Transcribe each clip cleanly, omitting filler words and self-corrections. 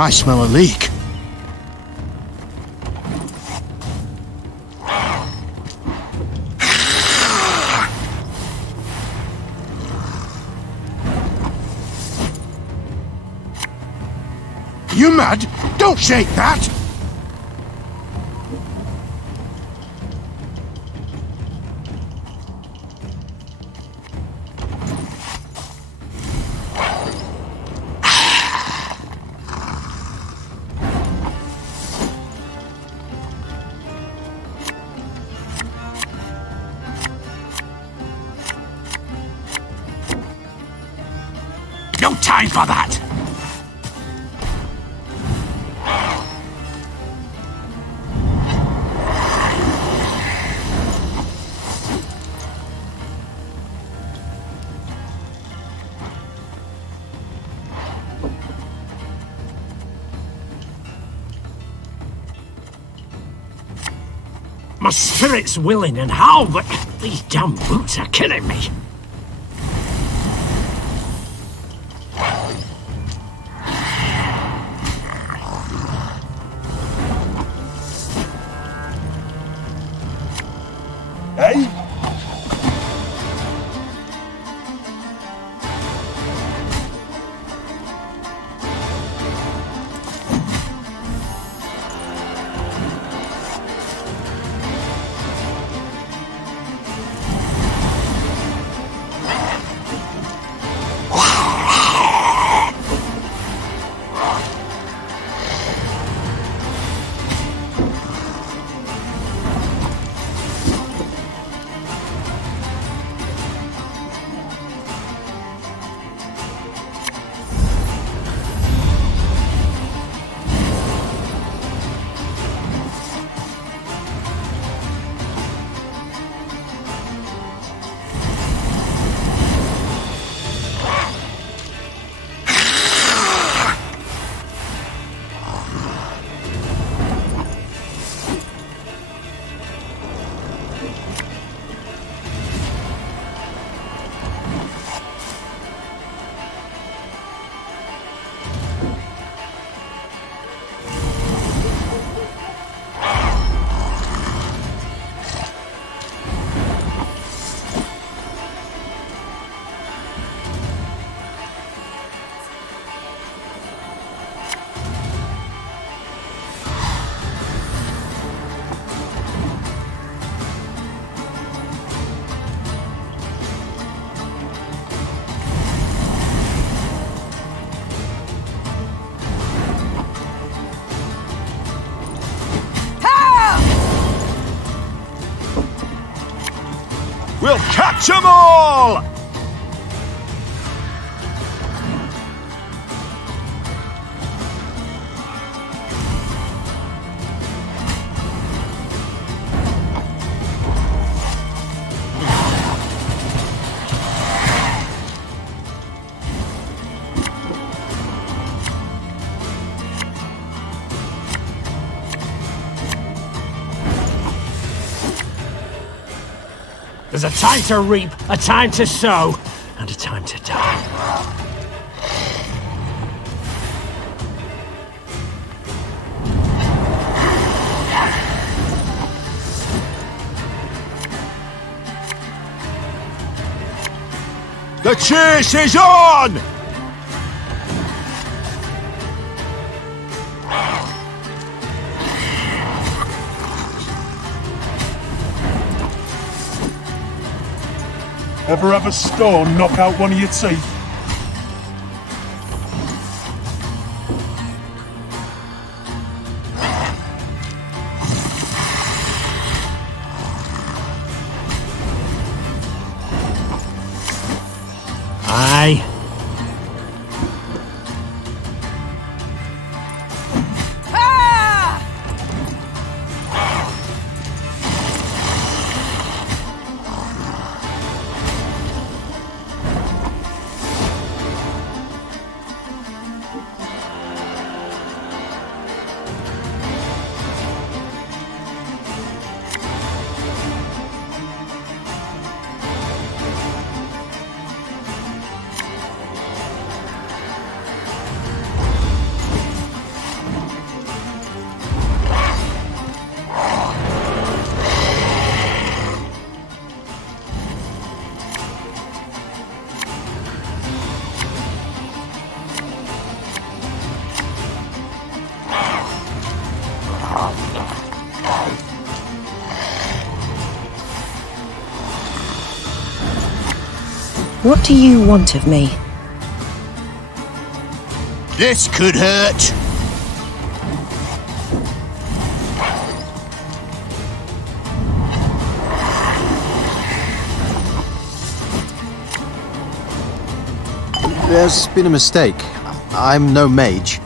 I smell a leak. You mad? Don't shake that! No time for that! My spirit's willing and how, but these damn boots are killing me. Hey? We'll catch them all! There's a time to reap, a time to sow, and a time to die. The chase is on! Ever have a stone knock out one of your teeth? Aye. What do you want of me? This could hurt. There's been a mistake. I'm no mage.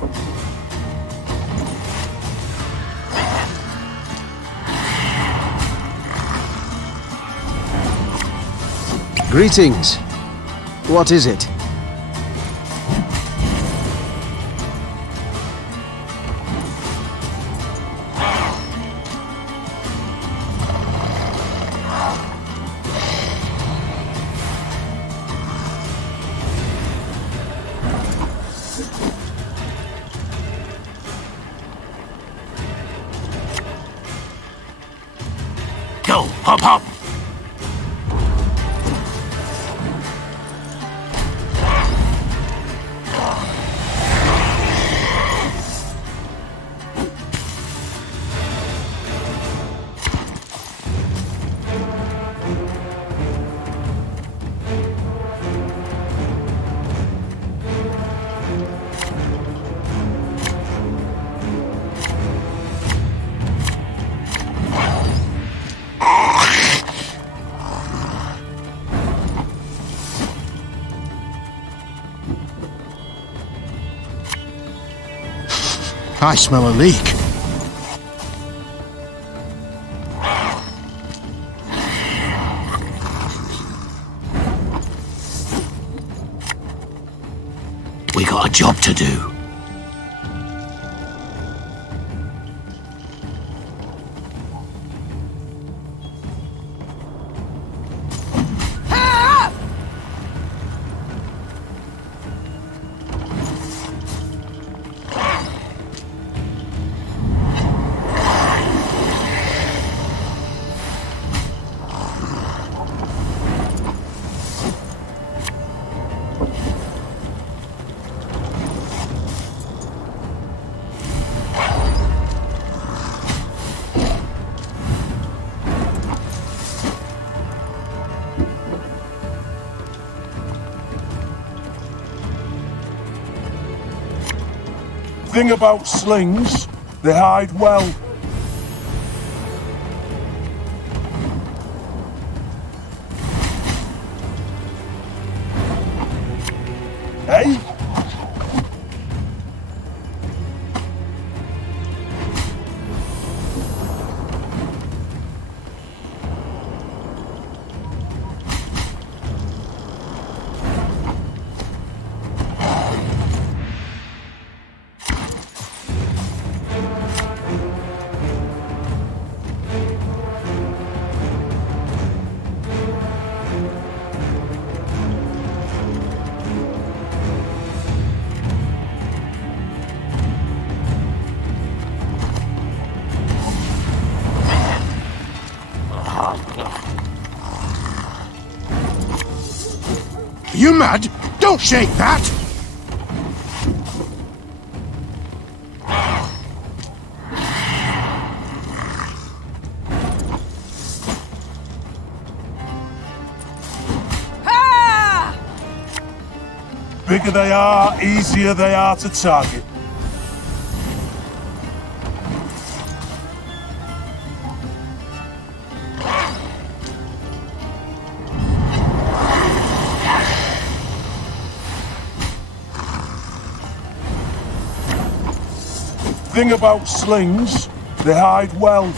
Greetings. What is it? Go, hop, hop. I smell a leak. We got a job to do. Thing about slings, they hide well. Hey? Are you mad? Don't shake that! Bigger they are, easier they are to target. Thing about slings, they hide well.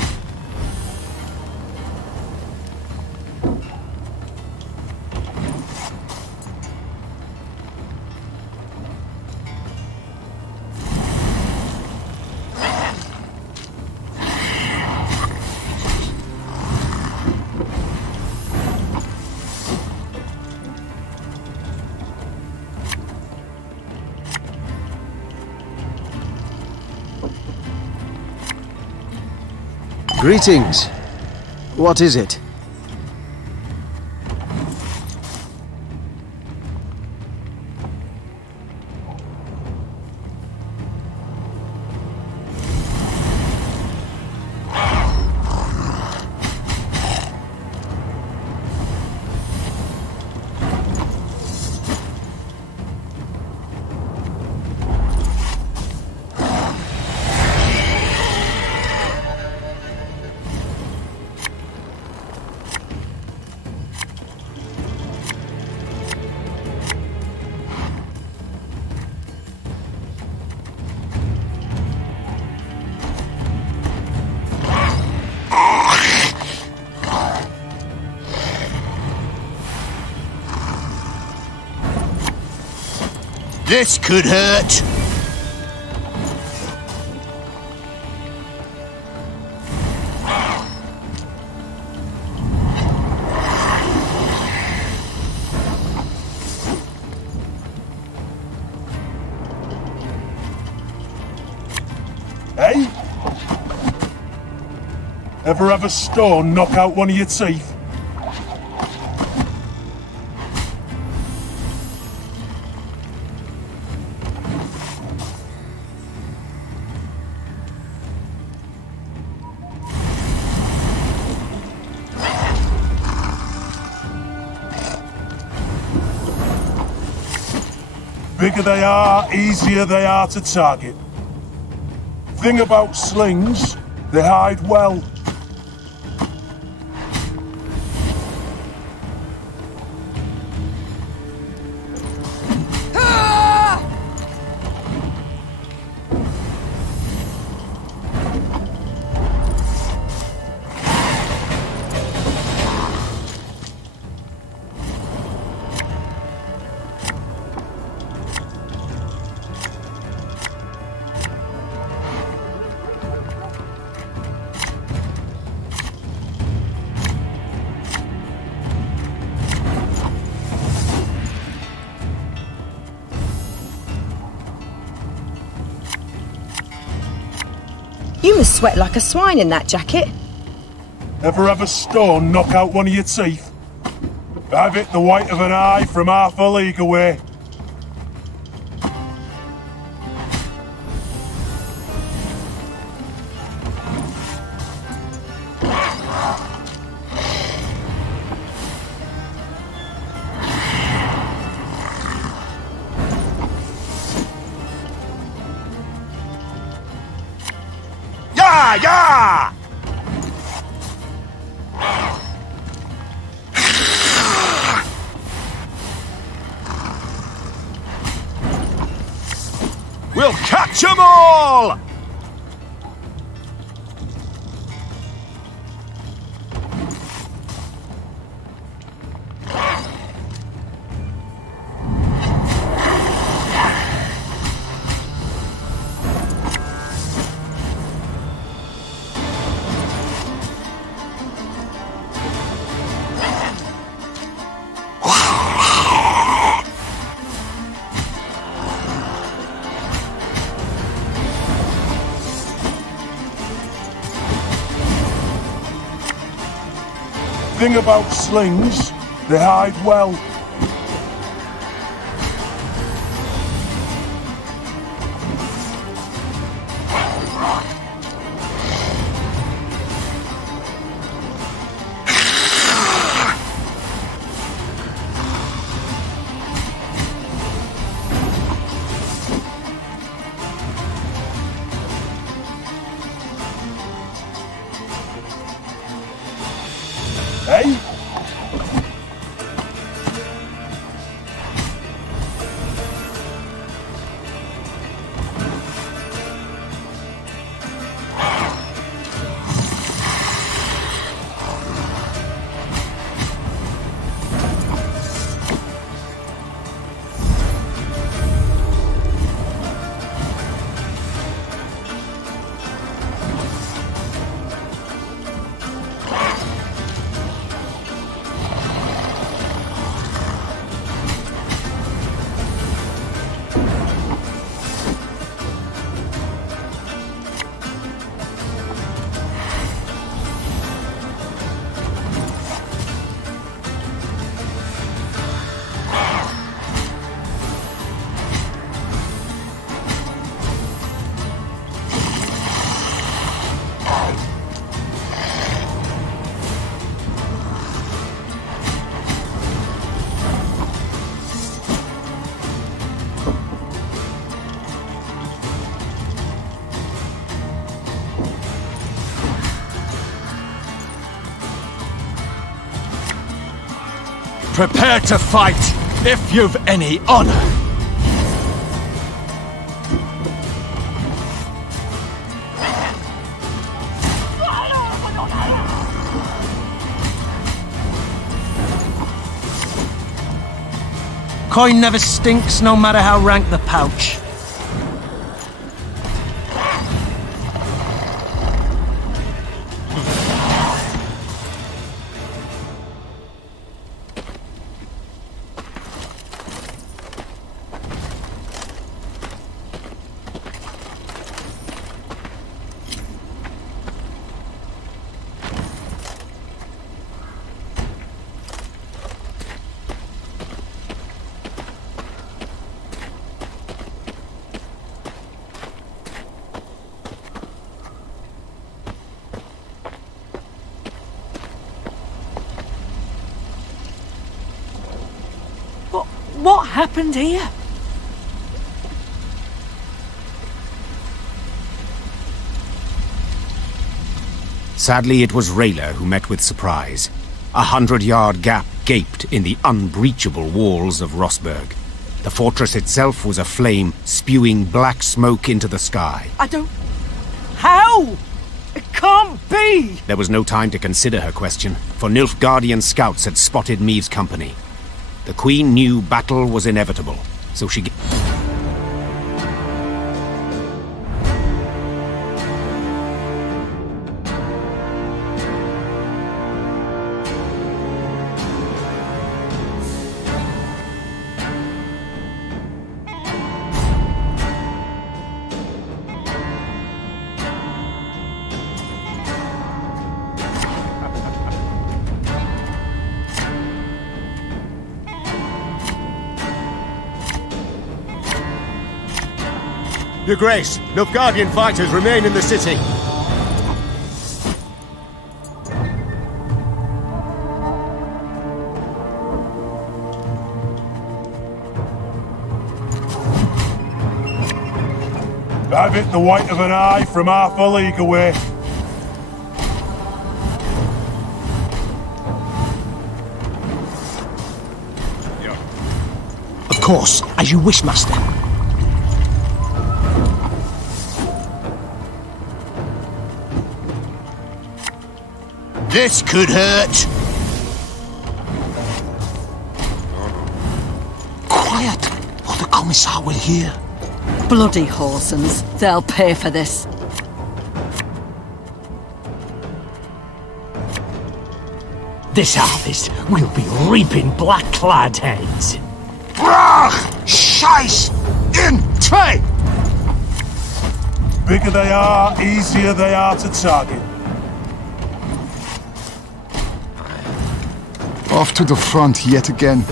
Greetings. What is it? This could hurt. Hey? Ever have a stone knock out one of your teeth? Bigger they are, easier they are to target. Thing about slings, they hide well. You must sweat like a swine in that jacket. Ever have a stone knock out one of your teeth? I've hit the white of an eye from half a league away. Yeah! We'll catch 'em all! Thing about slings, they hide well. Hey? Prepare to fight, if you've any honor. Coin never stinks, no matter how rank the pouch. What happened here? Sadly, it was Rayla who met with surprise. 100-yard gap gaped in the unbreachable walls of Rosberg. The fortress itself was aflame, spewing black smoke into the sky. I don't... How? It can't be! There was no time to consider her question, for Nilfgaardian scouts had spotted Meave's company. The Queen knew battle was inevitable, so she... Your Grace, Nilfgaardian fighters remain in the city. I've hit the white of an eye from half a league away. Of course, as you wish, Master. This could hurt. Quiet, or the Commissar will hear. Bloody Horsens. They'll pay for this. This harvest will be reaping black-clad heads. Brach! Scheiß! In! Trey! Bigger they are, easier they are to target. Off to the front yet again.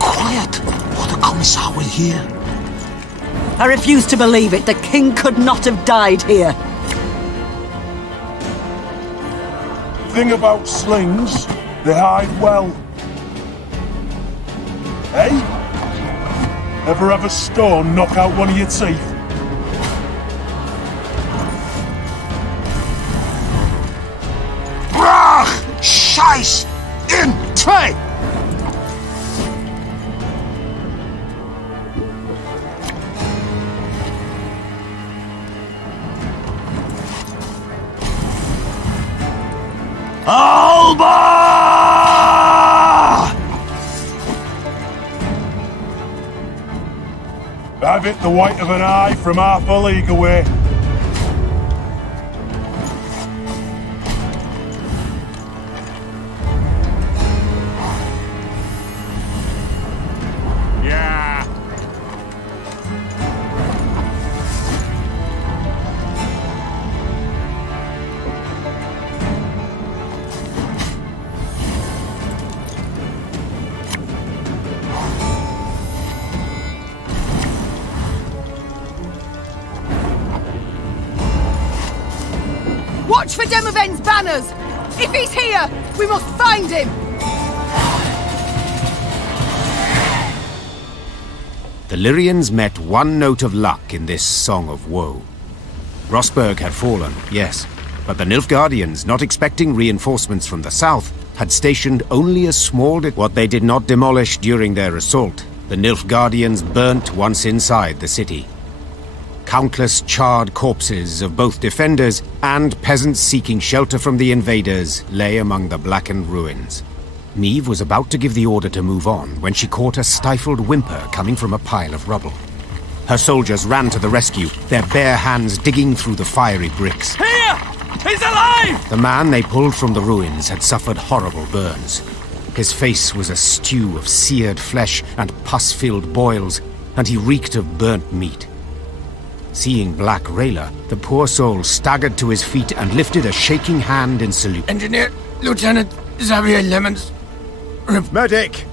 Quiet, or the Commissar will hear. I refuse to believe it. The king could not have died here. Thing about slings, they hide well. Eh? Ever have a stone knock out one of your teeth? Brach! Scheiß! In! Trey! Alba! I've hit the white of an eye from half a league away. Yeah. Watch for Demoven's banners! If he's here, we must find him! The Lyrians met one note of luck in this song of woe. Rosberg had fallen, yes, but the Nilfgaardians, not expecting reinforcements from the south, had stationed only a small... What they did not demolish during their assault, the Nilfgaardians burnt once inside the city. Countless charred corpses of both defenders and peasants seeking shelter from the invaders lay among the blackened ruins. Meve was about to give the order to move on when she caught a stifled whimper coming from a pile of rubble. Her soldiers ran to the rescue, their bare hands digging through the fiery bricks. Here! He's alive! The man they pulled from the ruins had suffered horrible burns. His face was a stew of seared flesh and pus-filled boils, and he reeked of burnt meat. Seeing Black Rayla, the poor soul staggered to his feet and lifted a shaking hand in salute. Engineer, Lieutenant Xavier Lemons. Medic!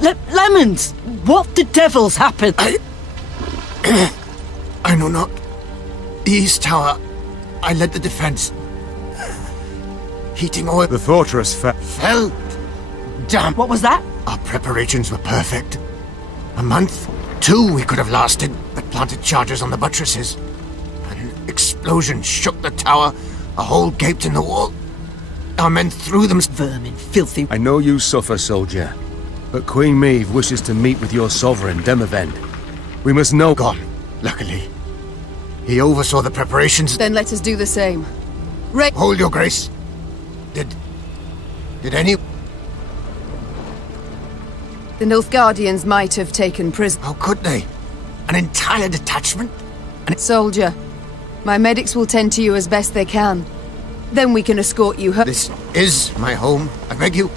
Lemons! What the devil's happened? I know not. The East Tower. I led the defense. Heating oil. The fortress fell. Damn. What was that? Our preparations were perfect. A month, 2 we could have lasted, but planted charges on the buttresses. An explosion shook the tower. A hole gaped in the wall. Our men threw them. Vermin, filthy. I know you suffer, soldier, but Queen Meve wishes to meet with your sovereign, Demavend. We must know. Gone, luckily. He oversaw the preparations. Then let us do the same. Hold your grace. Did any... The Nilfgaardians might have taken prisoner. How could they? An entire detachment? Soldier, my medics will tend to you as best they can. Then we can escort you home. This is my home. I beg you.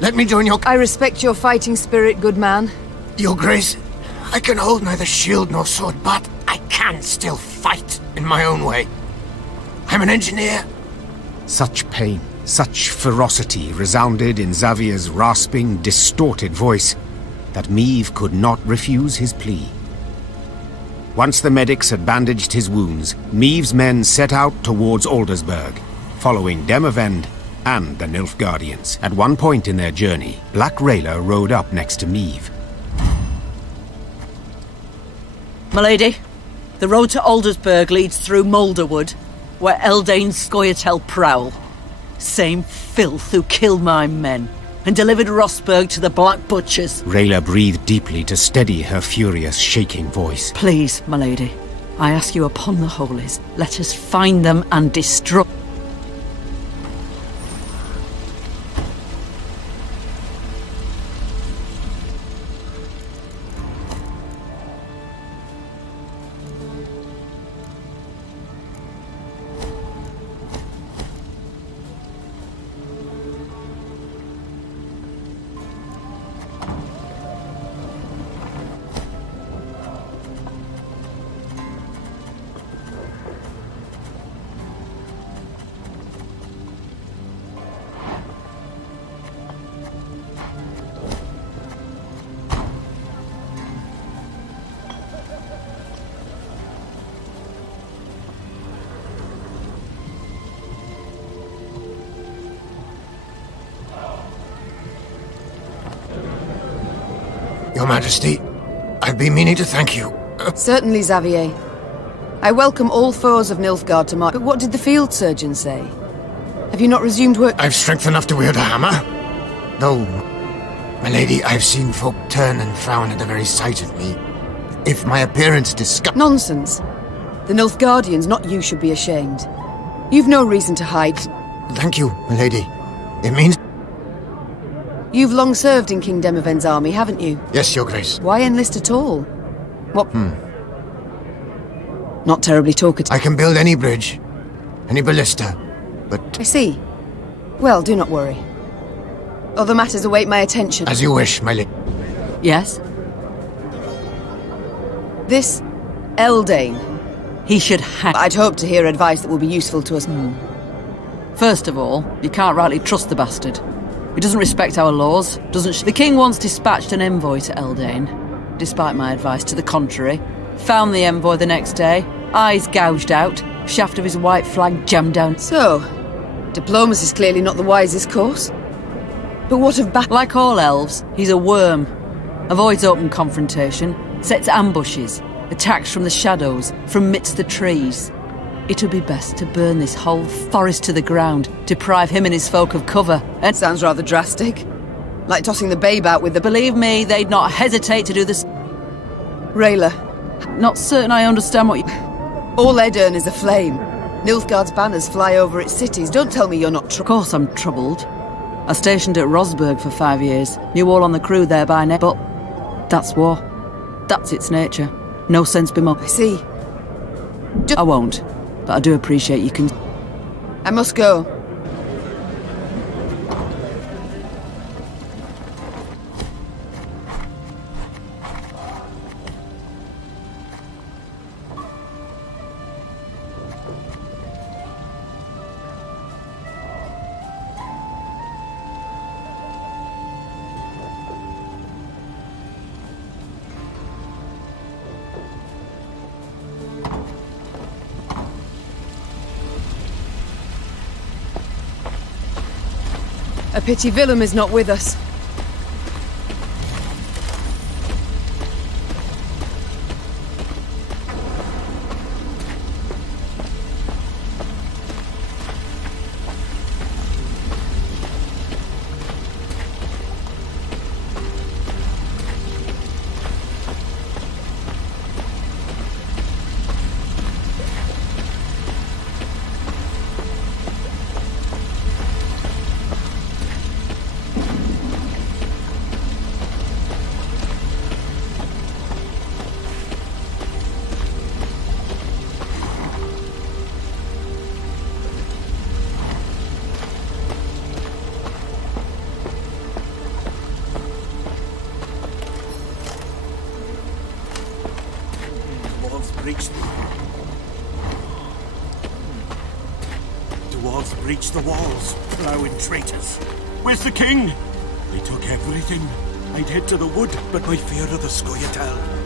Let me join your... I respect your fighting spirit, good man. Your grace, I can hold neither shield nor sword, but I can still fight in my own way. I'm an engineer. Such pain, such ferocity resounded in Xavier's rasping, distorted voice that Meve could not refuse his plea. Once the medics had bandaged his wounds, Meve's men set out towards Aldersburg, following Demavend and the Nilfgaardians. At one point in their journey, Black Rayla rode up next to Meve. Milady, the road to Aldersburg leads through Moulderwood, where Eldane's Scoia'tael prowl. Same filth who killed my men and delivered Rossburg to the Black Butchers. Rayla breathed deeply to steady her furious, shaking voice. Please, milady, I ask you upon the holies, let us find them and destroy... Your Majesty, I've been meaning to thank you. Certainly, Xavier. I welcome all foes of Nilfgaard to march. But what did the field surgeon say? Have you not resumed work? I've strength enough to wield a hammer. Though, my lady, I've seen folk turn and frown at the very sight of me. If my appearance disgusts... Nonsense. The Nilfgaardians, not you, should be ashamed. You've no reason to hide. Thank you, my lady. It means... You've long served in King Demavend's army, haven't you? Yes, Your Grace. Why enlist at all? What? Not terribly talkative. I can build any bridge, any ballista, but... I see. Well, do not worry. Other matters await my attention. As you wish, my lady. Yes? This Eldane. He should have... I'd hope to hear advice that will be useful to us. First of all, you can't rightly trust the bastard. He doesn't respect our laws, doesn't... The king once dispatched an envoy to Eldane, despite my advice to the contrary. Found the envoy the next day, eyes gouged out, shaft of his white flag jammed down. So, diplomacy's clearly not the wisest course. But what of Like all elves, he's a worm. Avoids open confrontation, sets ambushes, attacks from the shadows, from midst the trees. It would be best to burn this whole forest to the ground, deprive him and his folk of cover, and... Sounds rather drastic. Like tossing the babe out with the... Believe me, they'd not hesitate to do this. Rayla. Not certain I understand what you... All Edirn is aflame. Nilfgaard's banners fly over its cities. Don't tell me you're not Of course I'm troubled. I stationed at Rosberg for 5 years. Knew all on the crew there by now. But that's war. That's its nature. No sense bemoaning. I see. I won't. But I do appreciate you can... I must go. A pity Willem is not with us. Dwarves breached the walls, plowing traitors. Where's the king? They took everything. I'd head to the wood, but my fear of the Scoia'tael.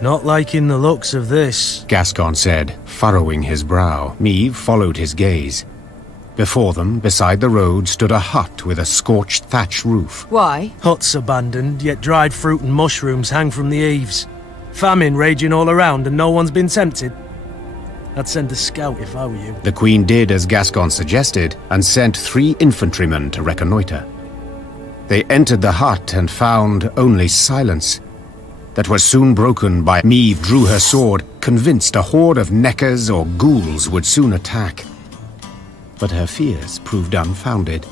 Not liking the looks of this, Gascon said, furrowing his brow. Meve followed his gaze. Before them, beside the road, stood a hut with a scorched thatch roof. Why? Hut's abandoned, yet dried fruit and mushrooms hang from the eaves. Famine raging all around and no one's been tempted. I'd send a scout if I were you. The Queen did as Gascon suggested, and sent 3 infantrymen to reconnoitre. They entered the hut and found only silence. That was soon broken by Meve drew her sword, convinced a horde of neckers or ghouls would soon attack. But her fears proved unfounded.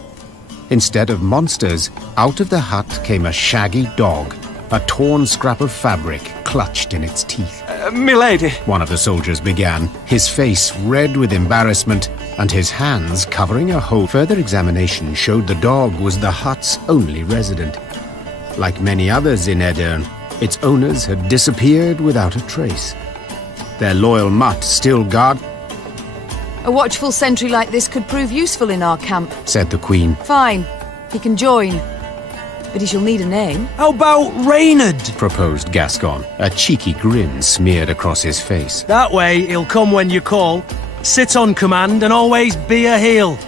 Instead of monsters, out of the hut came a shaggy dog, a torn scrap of fabric clutched in its teeth. Milady, one of the soldiers began, his face red with embarrassment and his hands covering a hole. Further examination showed the dog was the hut's only resident. Like many others in Aedirn, its owners had disappeared without a trace. Their loyal mutt still guard. A watchful sentry like this could prove useful in our camp, said the Queen. Fine, he can join. But he shall need a name. How about Reynard? Proposed Gascon. A cheeky grin smeared across his face. That way, he'll come when you call, sit on command, and always be a heel.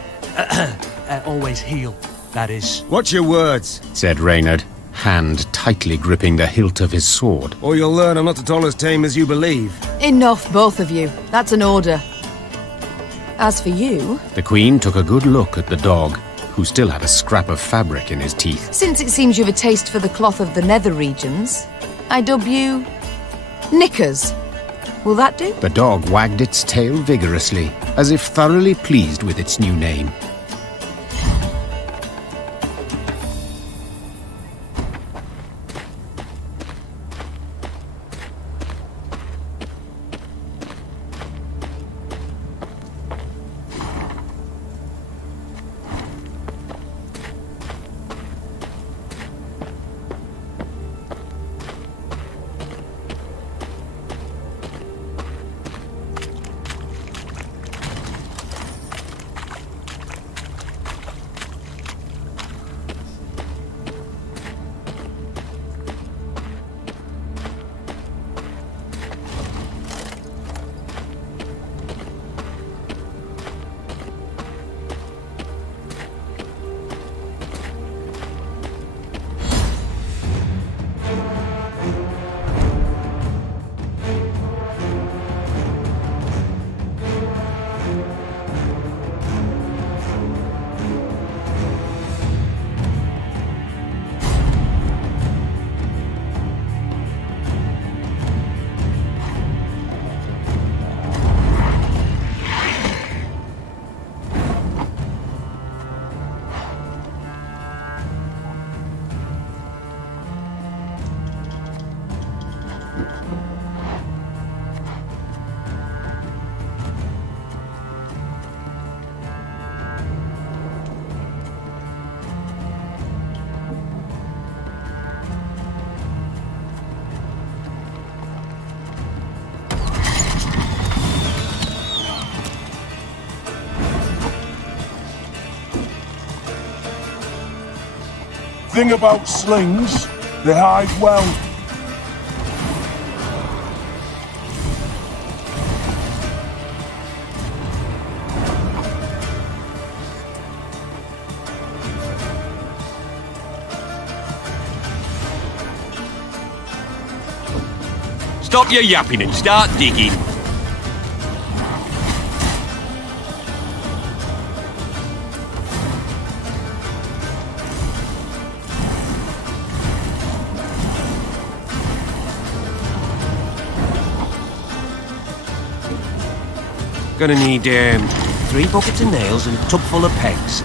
Always heel, that is. Watch your words, said Reynard, hand tightly gripping the hilt of his sword. Or you'll learn I'm not at all as tame as you believe. Enough, both of you. That's an order. As for you... The Queen took a good look at the dog, who still had a scrap of fabric in his teeth. Since it seems you've a taste for the cloth of the nether regions, I dub you... Knickers. Will that do? The dog wagged its tail vigorously, as if thoroughly pleased with its new name. Thing about slings, they hide well. Stop your yapping and start digging. Gonna need 3 buckets of nails and a tub full of pegs.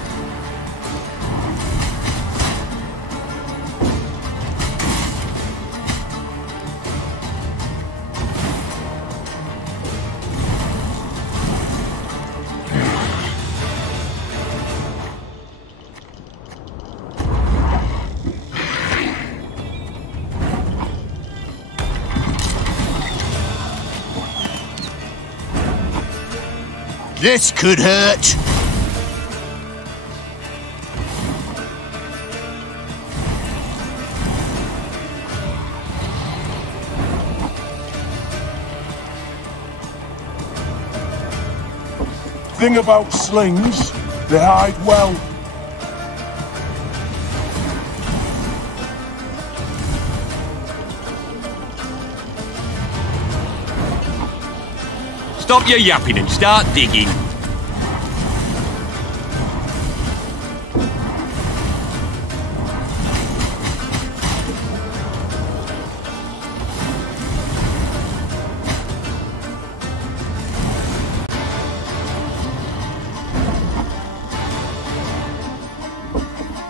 This could hurt. Thing about slings, they hide well. Stop your yapping and start digging.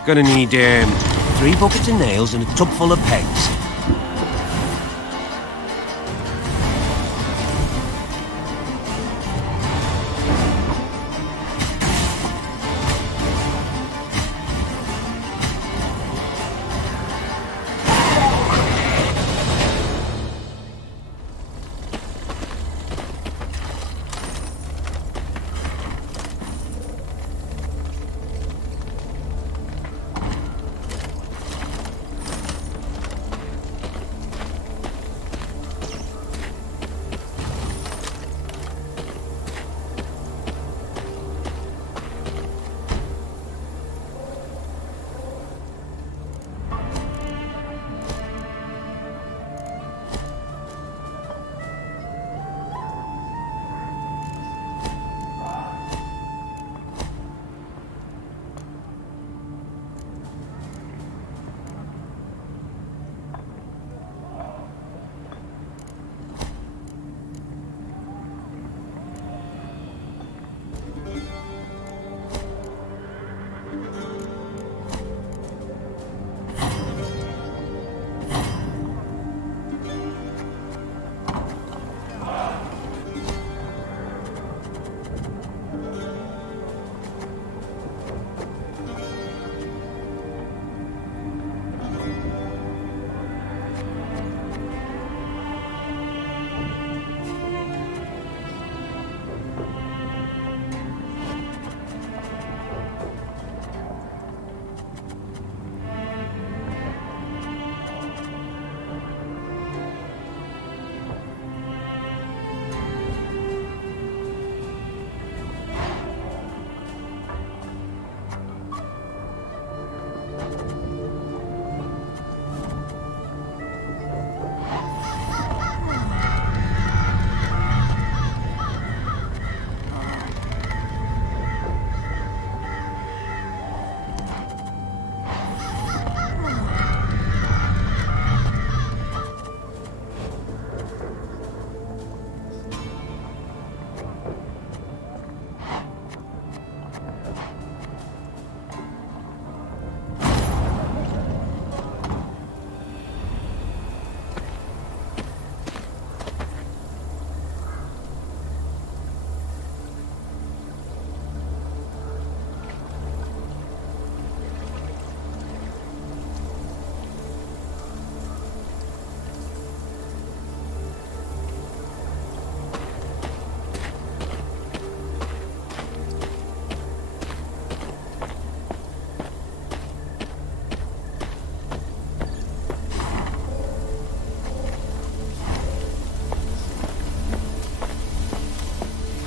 Gonna need, 3 buckets of nails and a tub full of pegs.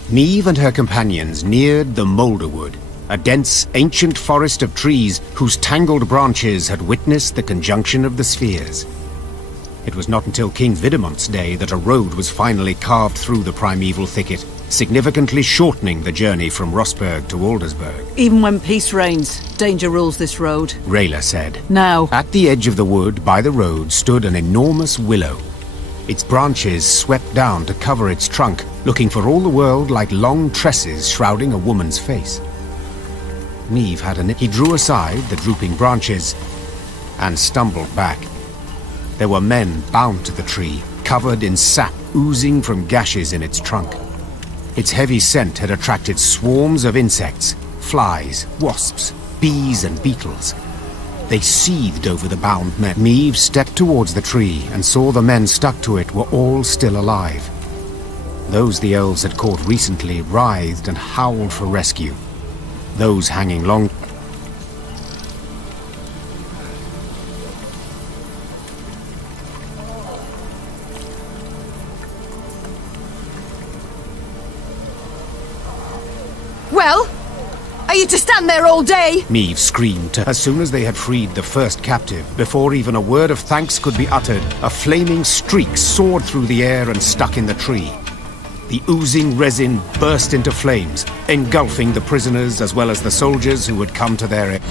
Niamh and her companions neared the Moulderwood, a dense, ancient forest of trees whose tangled branches had witnessed the conjunction of the spheres. It was not until King Vidamont's day that a road was finally carved through the primeval thicket, significantly shortening the journey from Rosberg to Aldersburg. Even when peace reigns, danger rules this road. Rayla said. Now. At the edge of the wood, by the road, stood an enormous willow. Its branches swept down to cover its trunk, looking for all the world like long tresses shrouding a woman's face. Niamh had He drew aside the drooping branches and stumbled back. There were men bound to the tree, covered in sap oozing from gashes in its trunk. Its heavy scent had attracted swarms of insects, flies, wasps, bees and beetles. They seethed over the bound men. Niamh stepped towards the tree and saw the men stuck to it were all still alive. Those the elves had caught recently writhed and howled for rescue. Those hanging long... Well? Are you to stand there all day? Niamh screamed as soon as they had freed the first captive. Before even a word of thanks could be uttered, a flaming streak soared through the air and stuck in the tree. The oozing resin burst into flames, engulfing the prisoners as well as the soldiers who had come to their aid.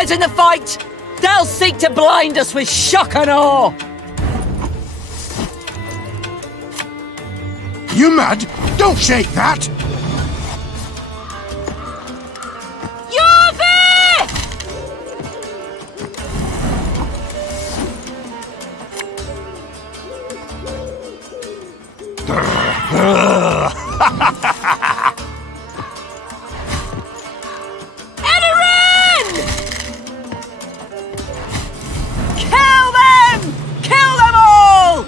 shares in the fight. They'll seek to blind us with shock and awe. You mad? Don't shake that! Kill them! Kill them all!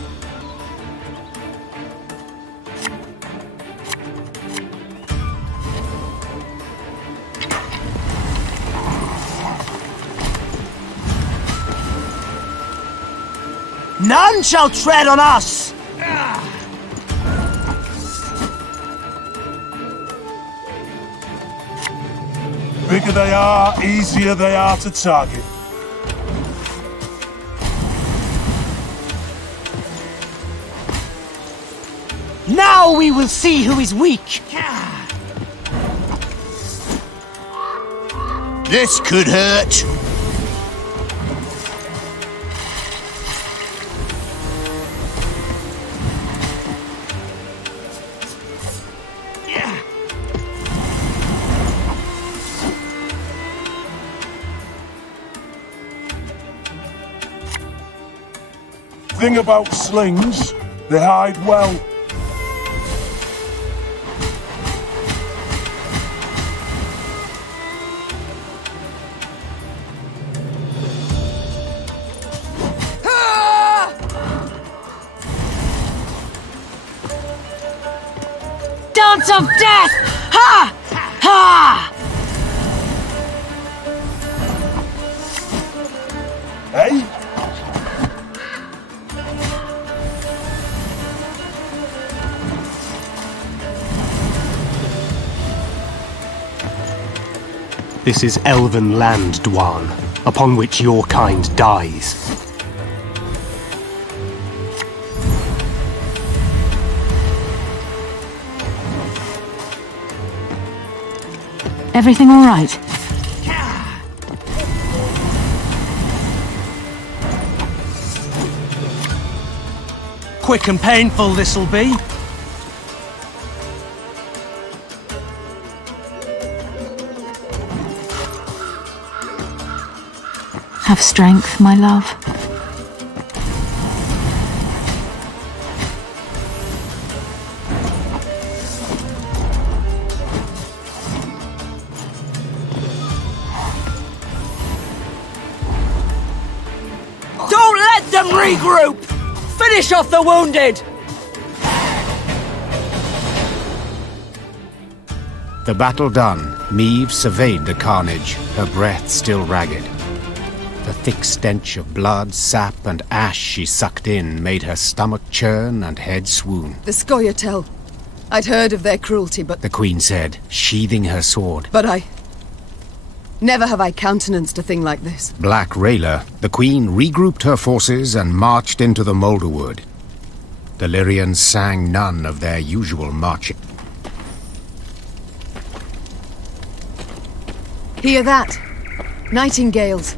None shall tread on us! Bigger they are, easier they are to target. Now we will see who is weak! This could hurt. Thing about slings, they hide well. Dance of death! Ha! Ha! Hey? This is elven land, Dwan, upon which your kind dies. Everything all right? Quick and painful this'll be. Have strength, my love. Don't let them regroup! Finish off the wounded! The battle done, Meve surveyed the carnage, her breath still ragged. The thick stench of blood, sap, and ash she sucked in made her stomach churn and head swoon. The Scoia'tael. I'd heard of their cruelty, but... The Queen said, sheathing her sword. But never have I countenanced a thing like this. Black Rayla, the Queen regrouped her forces and marched into the Moulderwood. The Lyrians sang none of their usual marching. Hear that? Nightingales.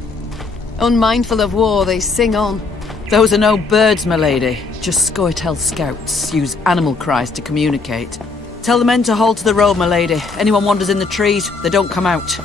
Unmindful of war, they sing on. Those are no birds, my lady. Just Scoia'tael scouts use animal cries to communicate. Tell the men to hold to the road, my lady. Anyone wanders in the trees, they don't come out.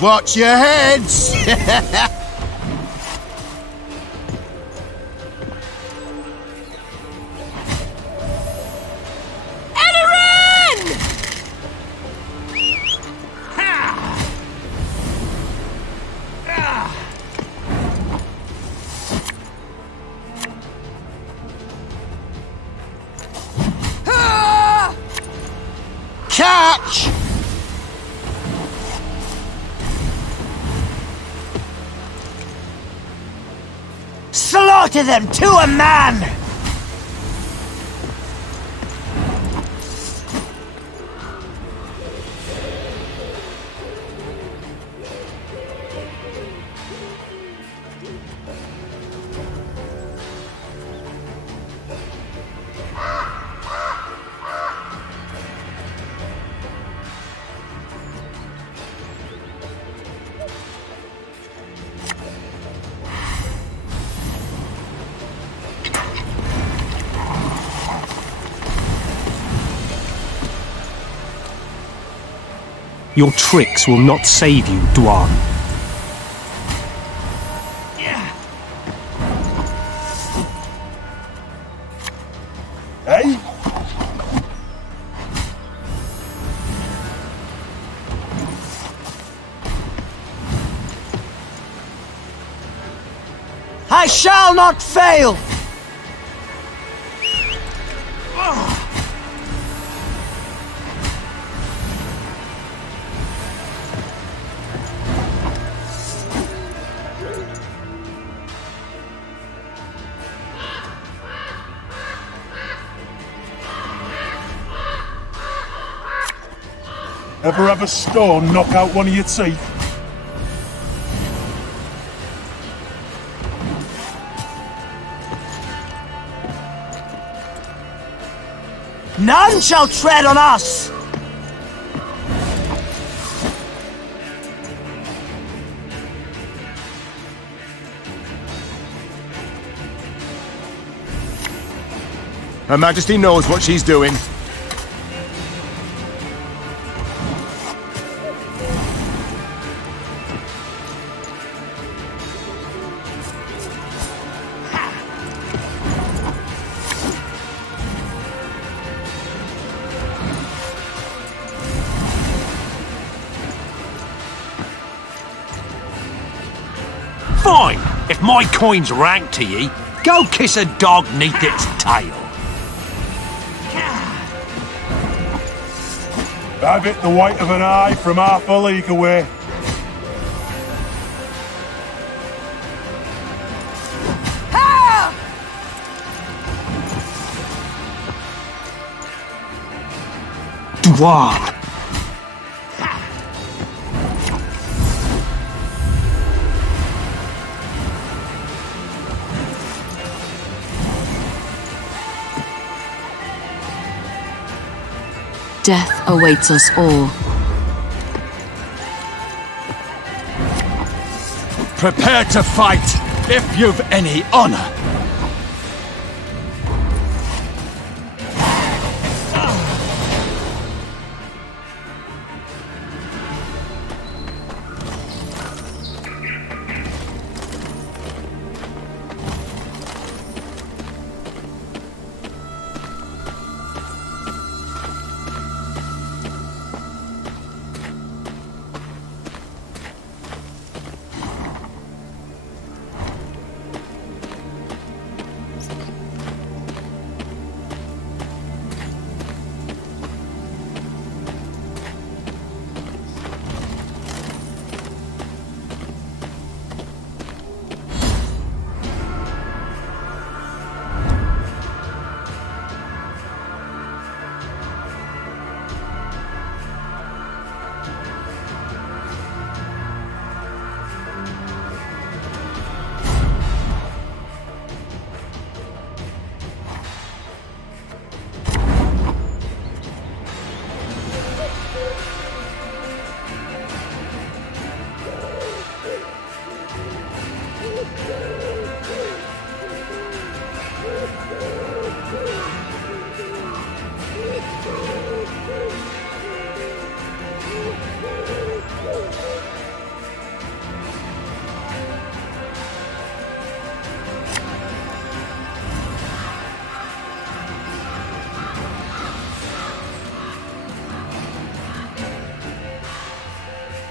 Watch your heads! Catch! Slaughter them to a man! Your tricks will not save you, Dwan. Hey? I shall not fail! Ever have a stone knock out one of your teeth? None shall tread on us! Her Majesty knows what she's doing. Fine! If my coin's rank to ye, go kiss a dog neath its tail. I've hit the white of an eye from half a league away. Dwan! Death awaits us all. Prepare to fight, if you've any honor.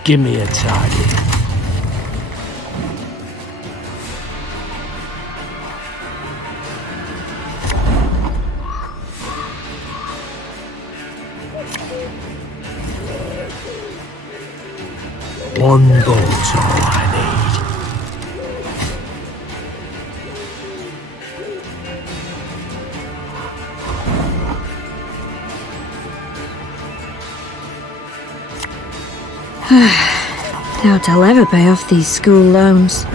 Give me a target. One bolt's all I need. Doubt I'll ever pay off these school loans.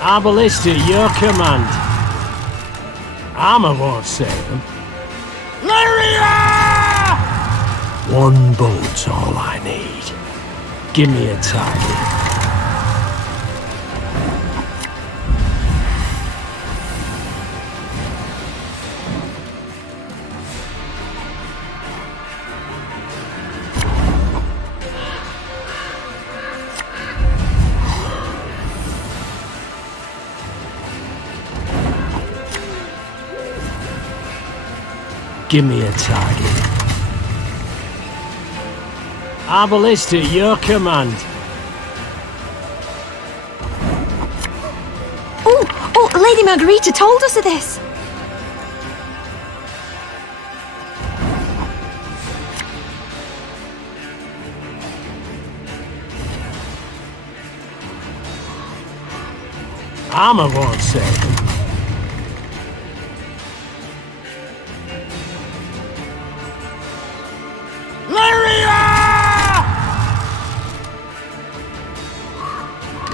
Our ballista, your command. Armor won't save them. Lyria! One bolt's all I need. Give me a target. Give me a target. Our ballista, your command. Oh, Lady Margarita told us of this. Armor won't save them.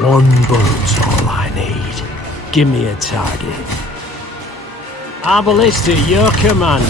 One bolt's all I need. Give me a target. Our ballista, your command.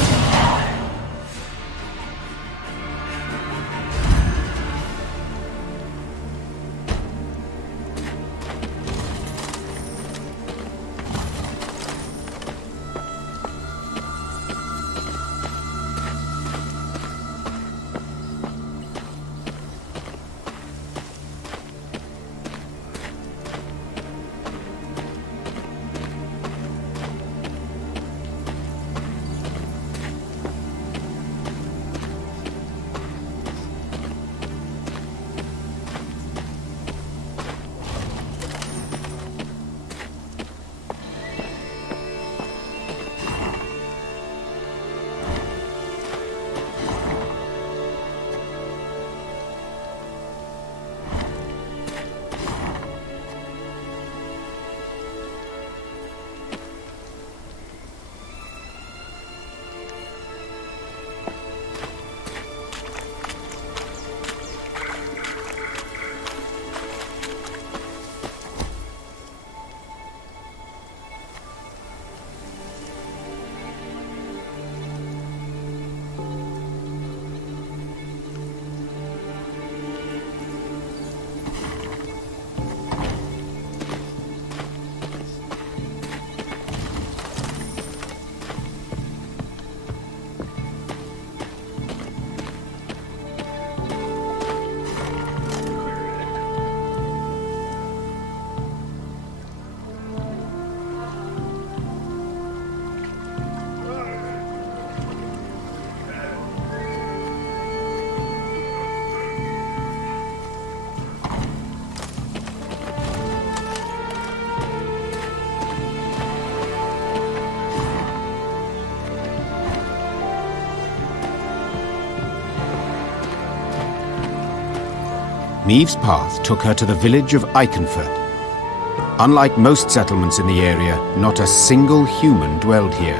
Maeve's path took her to the village of Eichenfurt. Unlike most settlements in the area, not a single human dwelled here.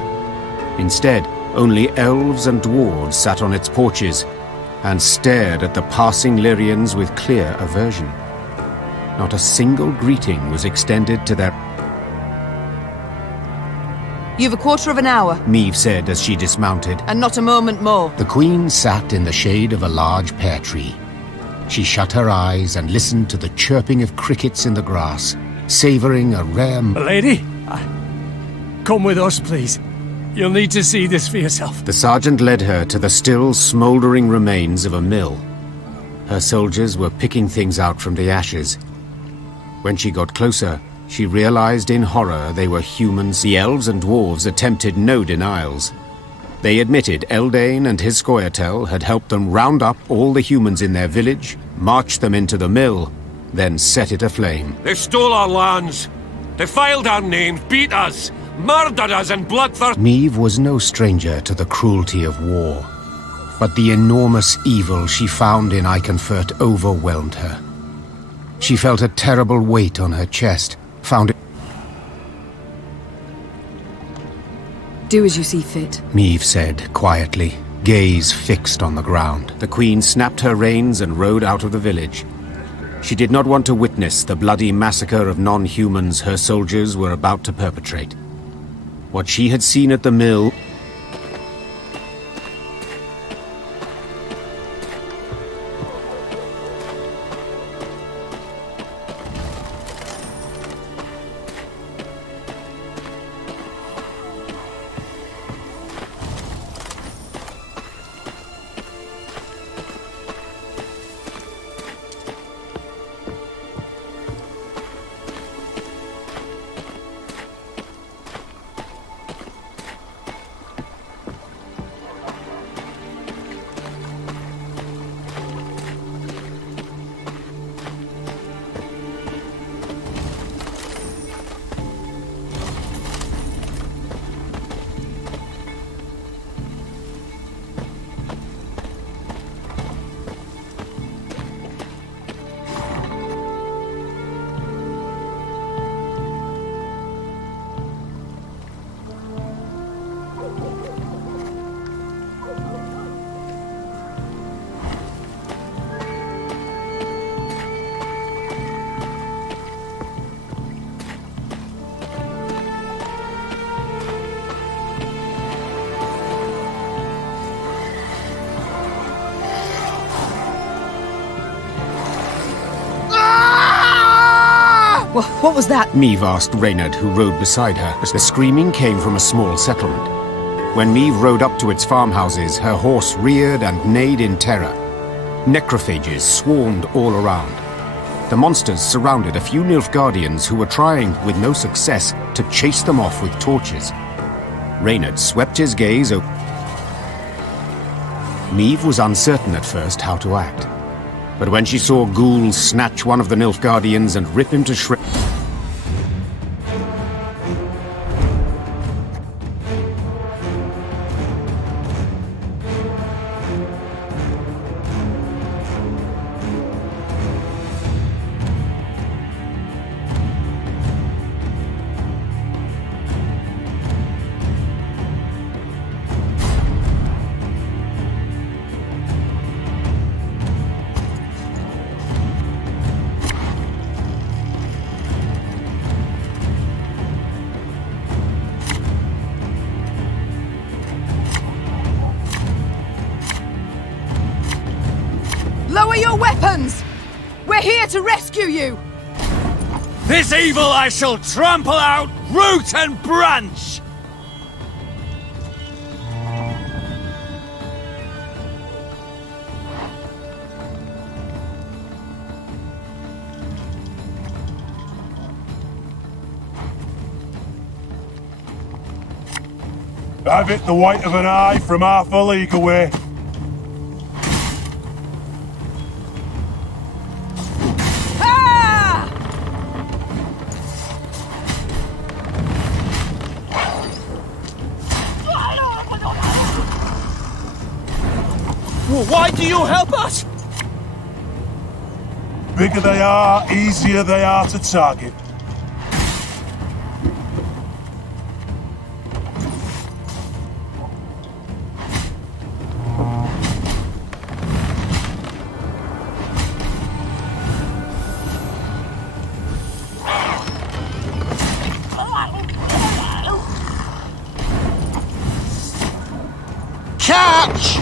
Instead, only elves and dwarves sat on its porches and stared at the passing Lyrians with clear aversion. Not a single greeting was extended to their... You've a quarter of an hour. Maeve said as she dismounted. And not a moment more. The Queen sat in the shade of a large pear tree. She shut her eyes and listened to the chirping of crickets in the grass, savouring a rare... Lady, come with us, please. You'll need to see this for yourself. The sergeant led her to the still smouldering remains of a mill. Her soldiers were picking things out from the ashes. When she got closer, she realized in horror they were humans. The elves and dwarves attempted no denials. They admitted Eldane and his Scoia'tael had helped them round up all the humans in their village, march them into the mill, then set it aflame. They stole our lands, defiled our names, beat us, murdered us in bloodthirst. Maeve was no stranger to the cruelty of war, but the enormous evil she found in Iconfurt overwhelmed her. She felt a terrible weight on her chest, found it. Do as you see fit, Maeve said quietly, gaze fixed on the ground. The Queen snapped her reins and rode out of the village. She did not want to witness the bloody massacre of non-humans her soldiers were about to perpetrate. What she had seen at the mill... What was that? Maeve asked Reynard, who rode beside her, as the screaming came from a small settlement. When Maeve rode up to its farmhouses, her horse reared and neighed in terror. Necrophages swarmed all around. The monsters surrounded a few Nilfgaardians who were trying, with no success, to chase them off with torches. Reynard swept his gaze over. Maeve was uncertain at first how to act. But when she saw ghouls snatch one of the Nilfgaardians and rip him to shreds... Lower your weapons! We're here to rescue you! This evil I shall trample out, root and branch! I've hit the white of an eye from half a league away. Why do you help us? Bigger they are, easier they are to target. Catch!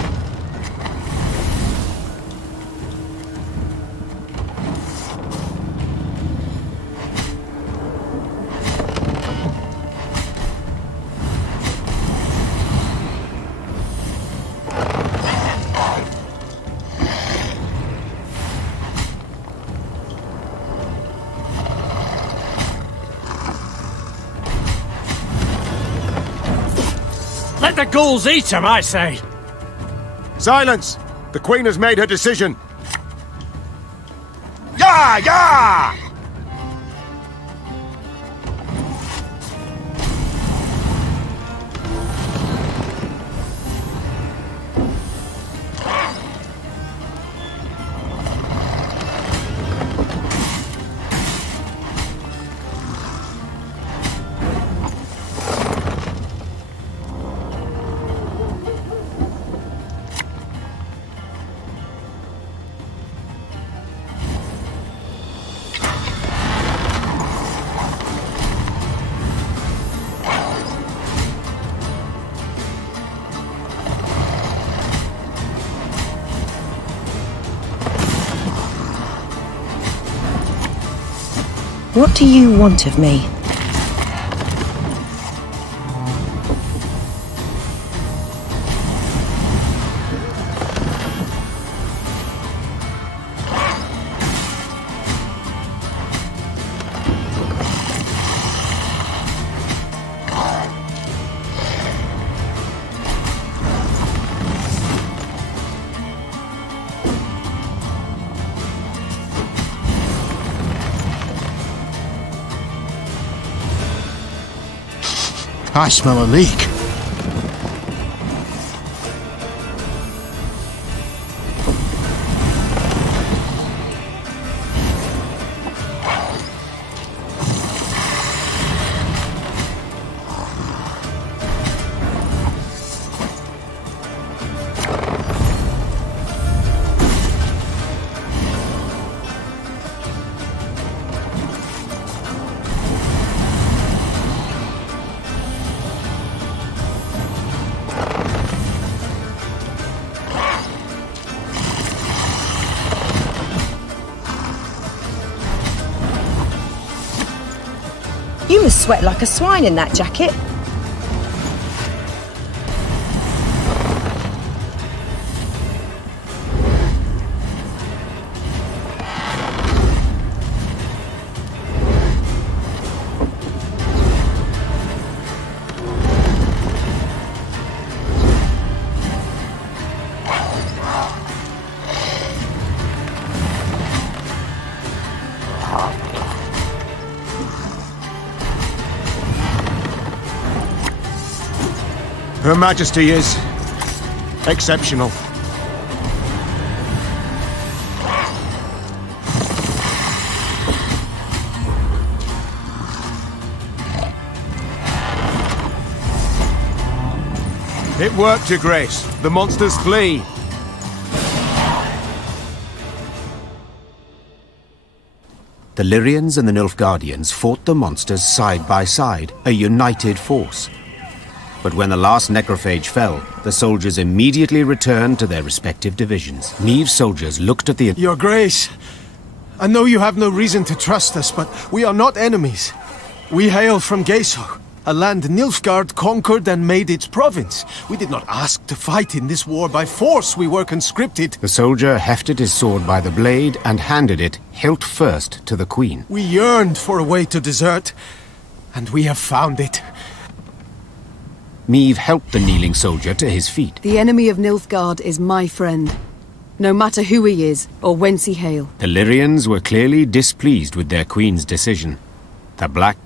Let the ghouls eat him, I say! Silence! The Queen has made her decision. Yeah, yeah! What do you want of me? I smell a leak. You must sweat like a swine in that jacket. Her Majesty is exceptional. It worked, Your Grace. The monsters flee. The Lyrians and the Nilfgaardians fought the monsters side by side, a united force. But when the last necrophage fell, the soldiers immediately returned to their respective divisions. Neve's soldiers looked at the... Your Grace, I know you have no reason to trust us, but we are not enemies. We hail from Geso, a land Nilfgaard conquered and made its province. We did not ask to fight in this war by force. We were conscripted. The soldier hefted his sword by the blade and handed it, hilt first, to the Queen. We yearned for a way to desert, and we have found it. Meve helped the kneeling soldier to his feet. The enemy of Nilfgaard is my friend, no matter who he is or whence he hail. The Lyrians were clearly displeased with their queen's decision. The Black...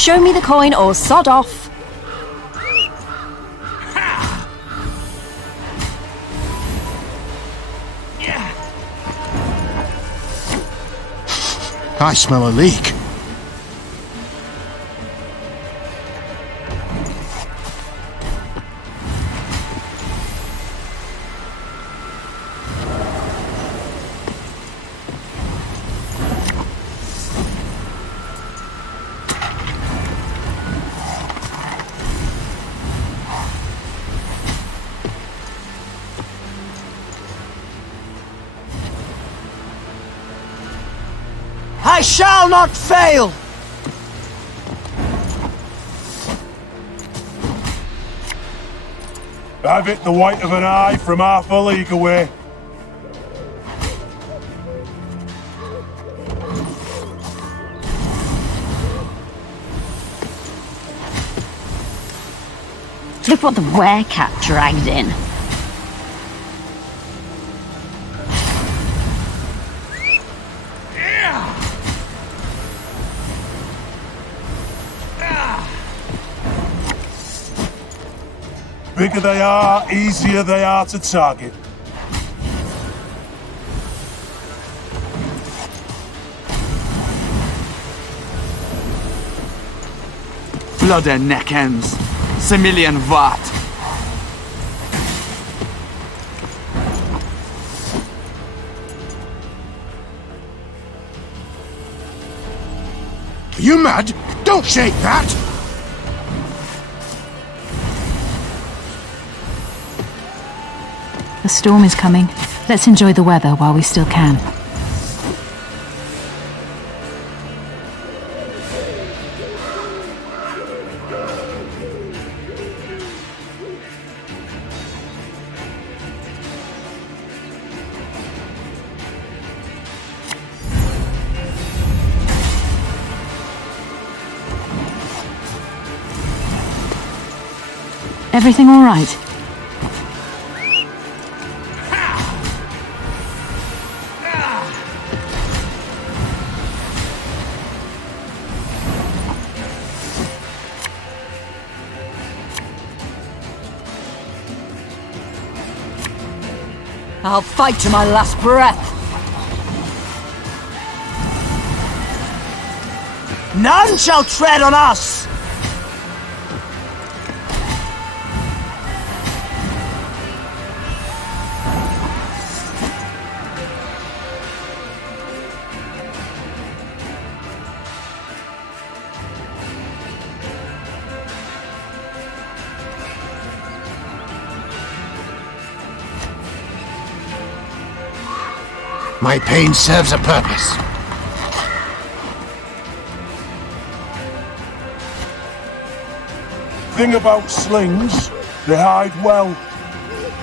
Show me the coin or sod off. I smell a leak. I shall not fail! I've hit the white of an eye from half a league away. Look what the werecat dragged in. Bigger they are, easier they are to target. Blood and neck ends. Similian Vat. Are you mad? Don't shake that! The storm is coming. Let's enjoy the weather while we still can. Everything all right? I'll fight to my last breath. None shall tread on us! My pain serves a purpose. Thing about slings, they hide well.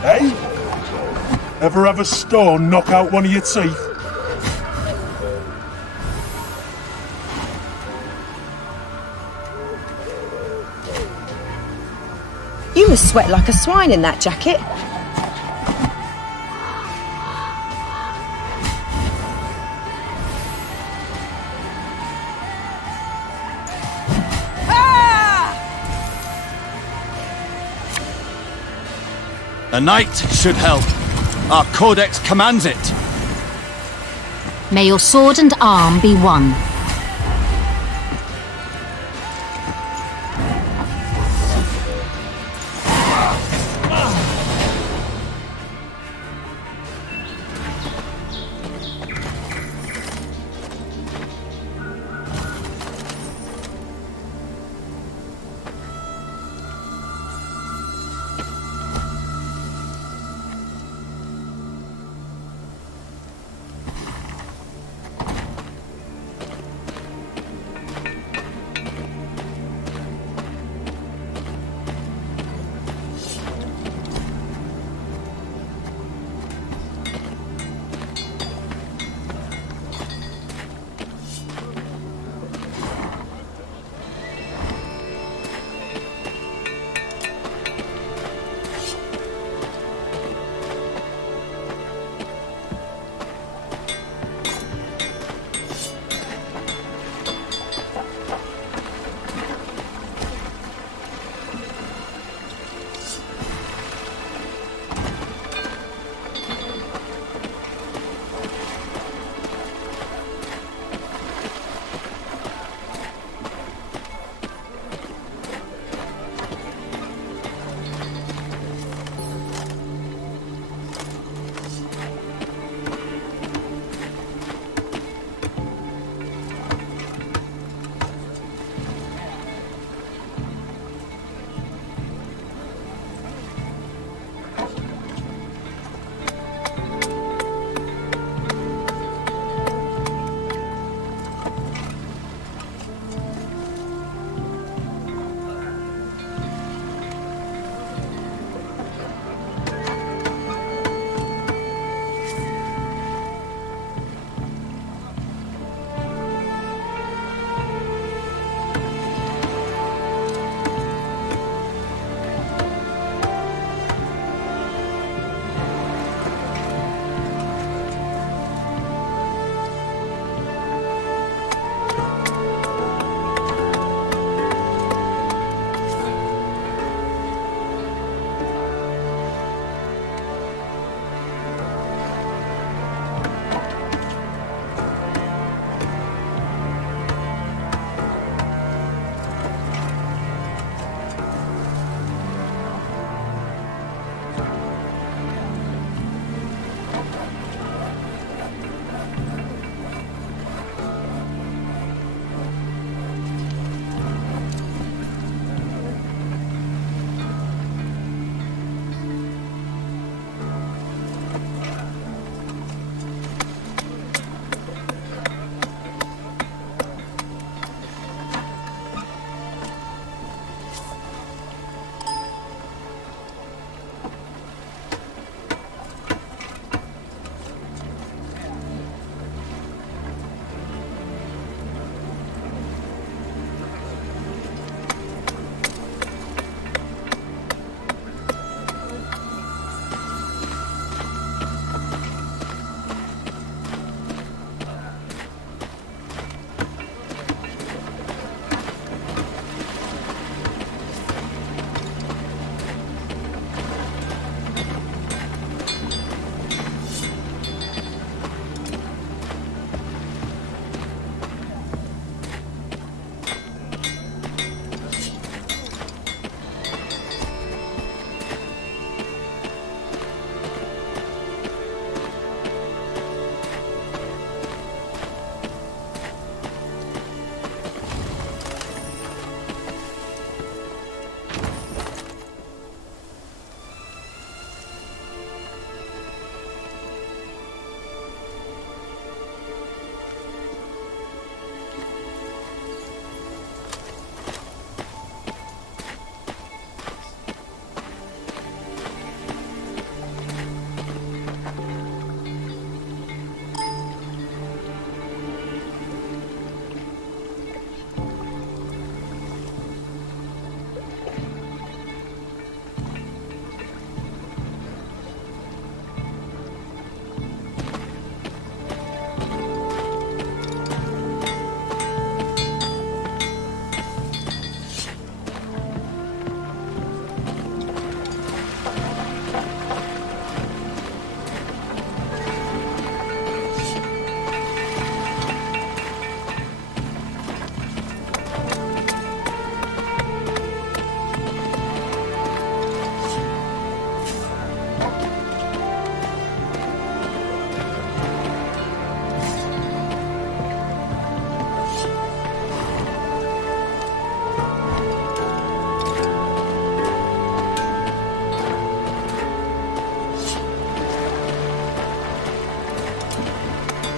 Eh? Ever have a stone knock out one of your teeth? You must sweat like a swine in that jacket. A knight should help. Our codex commands it. May your sword and arm be one.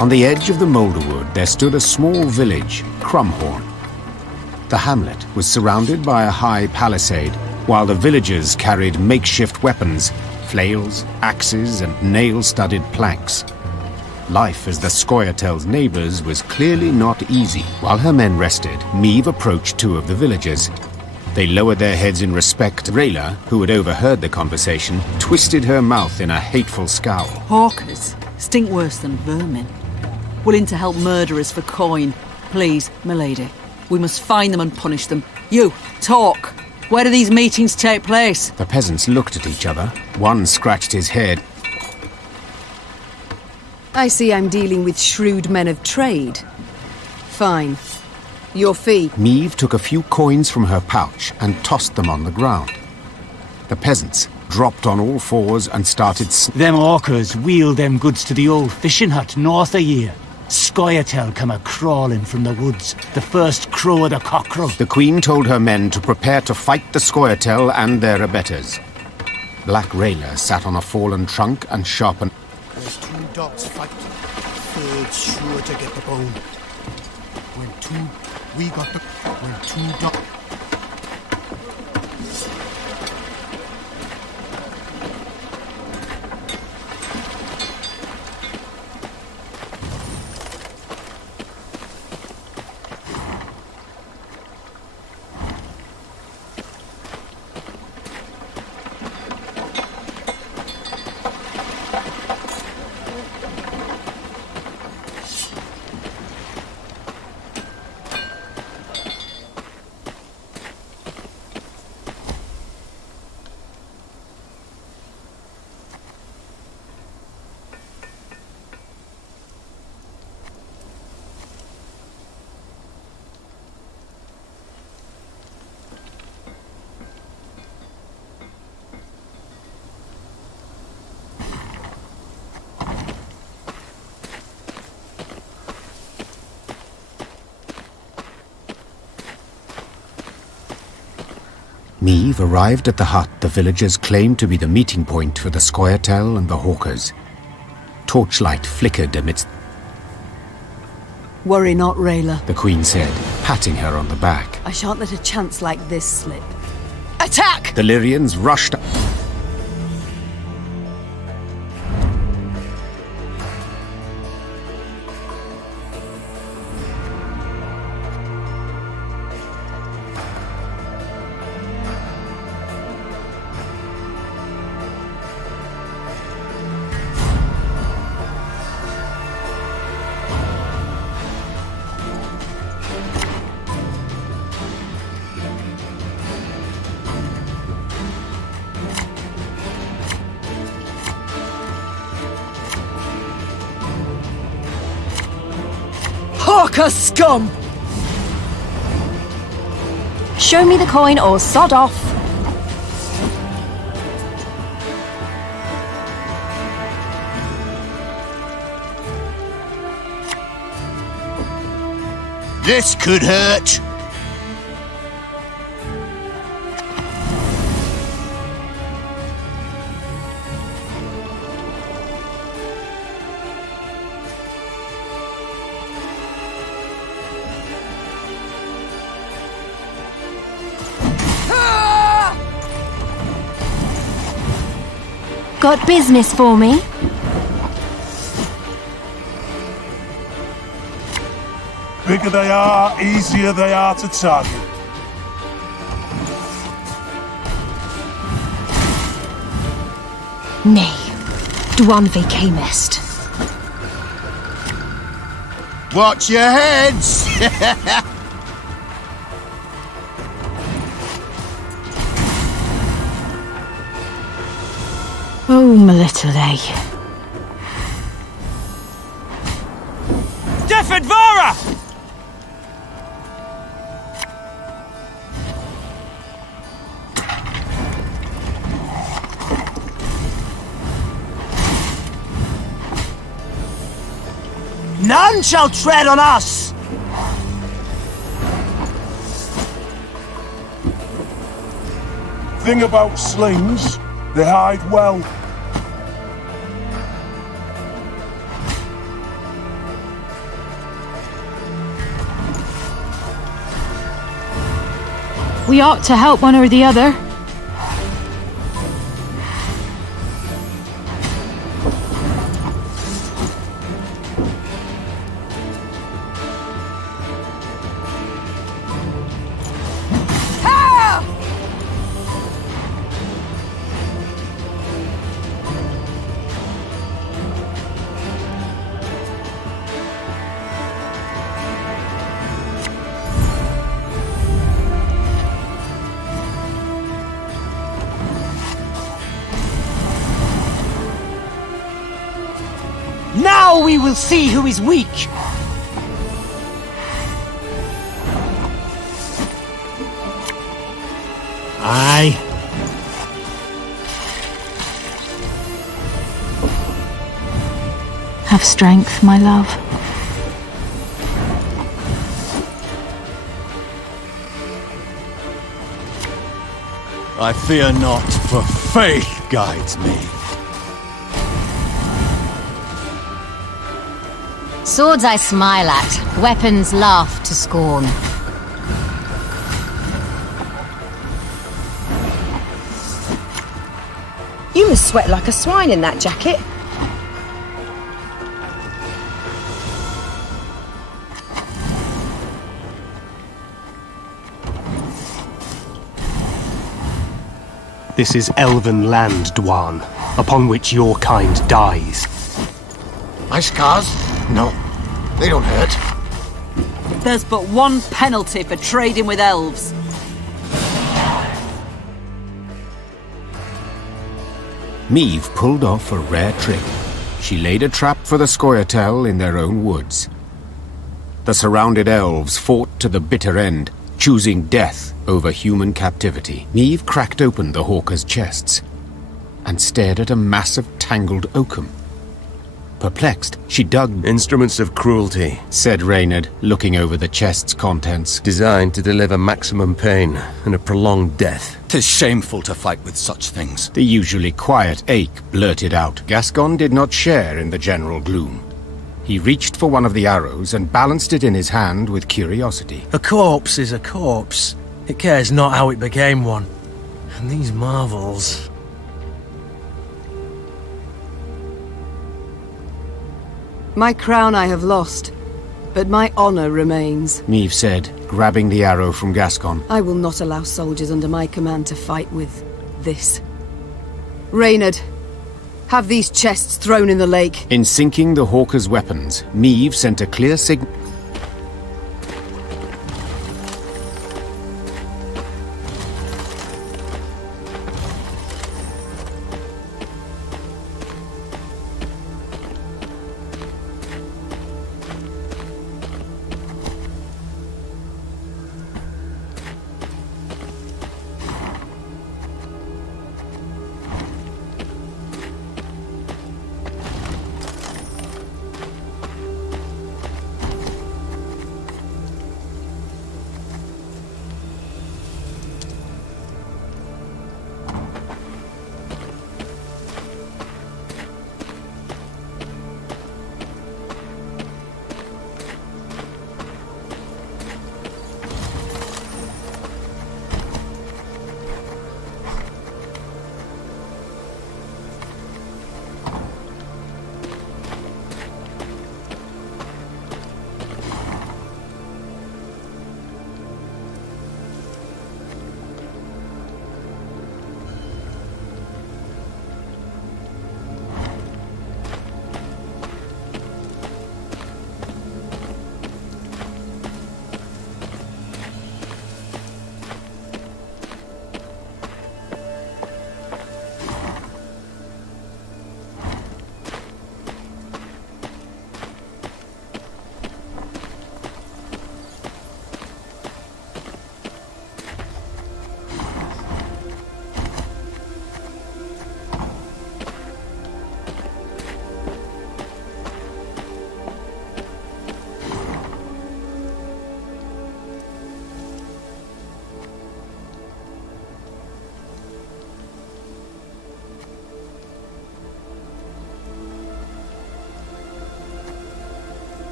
On the edge of the Moulderwood there stood a small village, Crumhorn. The hamlet was surrounded by a high palisade, while the villagers carried makeshift weapons, flails, axes, and nail-studded planks. Life as the Scoia'tael's neighbors was clearly not easy. While her men rested, Meve approached two of the villagers. They lowered their heads in respect. Rayla, who had overheard the conversation, twisted her mouth in a hateful scowl. Hawkers stink worse than vermin. Willing to help murderers for coin. Please, milady, we must find them and punish them. You, talk! Where do these meetings take place? The peasants looked at each other. One scratched his head. I see I'm dealing with shrewd men of trade. Fine. Your fee. Meve took a few coins from her pouch and tossed them on the ground. The peasants dropped on all fours and started... Them orcas wheeled them goods to the old fishing hut north of here. Scoia'tael come a-crawling from the woods, the first crow of the cockerel. The Queen told her men to prepare to fight the Scoia'tael and their abettors. Black Rayla sat on a fallen trunk and sharpened... There's 2 dogs fighting. Third's sure to get the bone. We got the... When 2 dogs... Meve arrived at the hut the villagers claimed to be the meeting point for the Scoia'tael and the hawkers. Torchlight flickered amidst... Worry not, Rayla, the Queen said, patting her on the back. I shan't let a chance like this slip. Attack! The Lyrians rushed... Hawker scum! Show me the coin or sod off. This could hurt. Got business for me? Bigger they are, easier they are to target. Nay, Dwan vacamest. Watch your heads! Oh, my little A. Defadvara! None shall tread on us! Thing about slings, they hide well. We ought to help one or the other. Now we will see who is weak! Aye. Have strength, my love. I fear not, for faith guides me. Swords I smile at, weapons laugh to scorn. You must sweat like a swine in that jacket. This is elven land, Dwan, upon which your kind dies. My scars? No, they don't hurt. There's but one penalty for trading with elves. Meve pulled off a rare trick. She laid a trap for the Scoia'tael in their own woods. The surrounded elves fought to the bitter end, choosing death over human captivity. Meve cracked open the hawkers' chests and stared at a mass of tangled oakum. Perplexed, she dug... "Instruments of cruelty," said Reynard, looking over the chest's contents. "Designed to deliver maximum pain and a prolonged death." "'Tis shameful to fight with such things." The usually quiet Ache blurted out. Gascon did not share in the general gloom. He reached for one of the arrows and balanced it in his hand with curiosity. A corpse is a corpse. It cares not how it became one. And these marvels... My crown I have lost, but my honor remains. Meve said, grabbing the arrow from Gascon. I will not allow soldiers under my command to fight with this. Reynard, have these chests thrown in the lake. In sinking the hawkers' weapons, Meve sent a clear signal.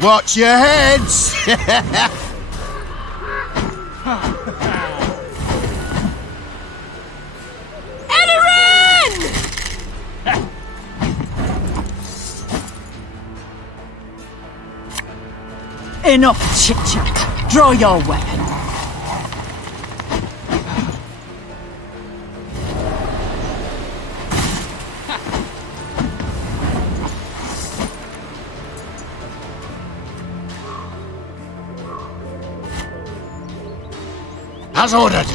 Watch your heads! Enough chit-chat. Draw your weapon. As ordered.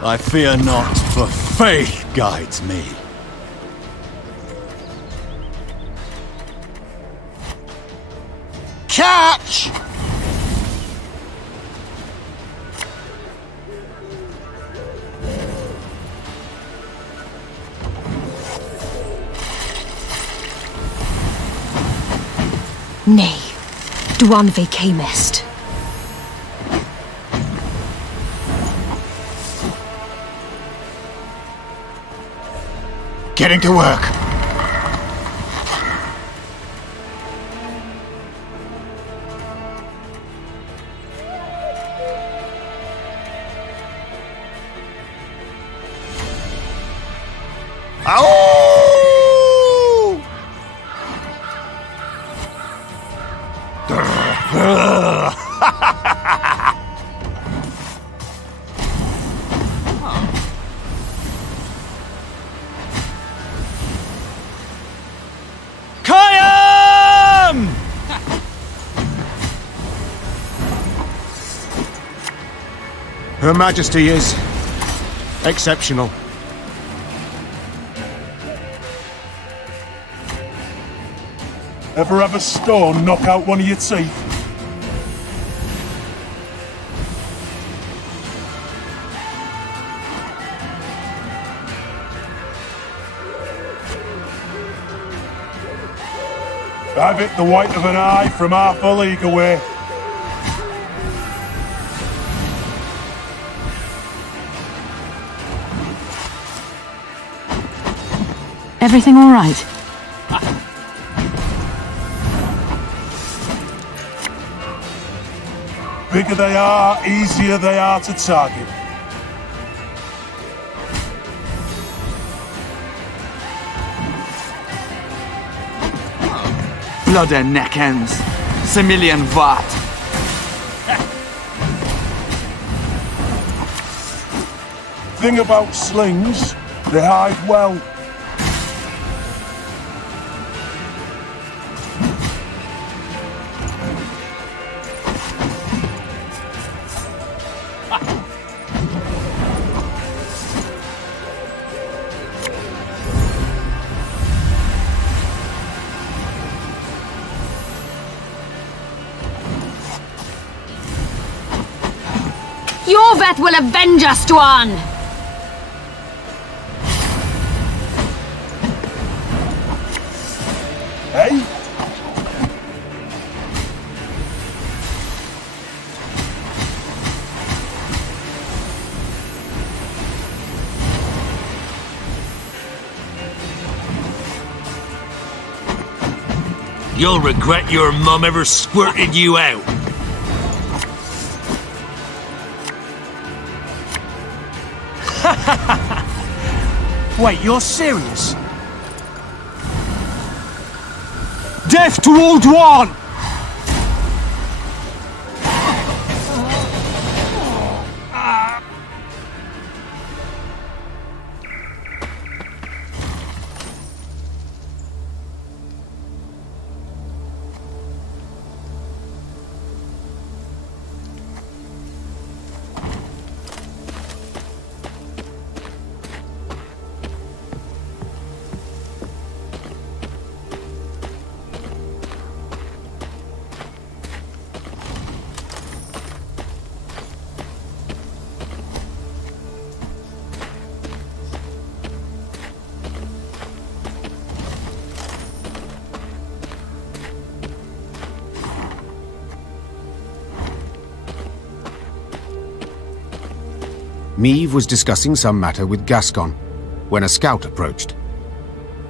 I fear not, for faith guides me. Catch! Nay, Dwan camest. Getting to work. Her Majesty is exceptional. Ever have a stone knock out one of your teeth? I've hit the white of an eye from half a league away. Everything all right? Bigger they are, easier they are to target. Blood and neck ends. Similian Vat. Thing about slings, they hide well. Your vet will avenge us, Dwan! Hey? You'll regret your mum ever squirted you out. Wait, you're serious? Death to all Dwan! Meve was discussing some matter with Gascon when a scout approached.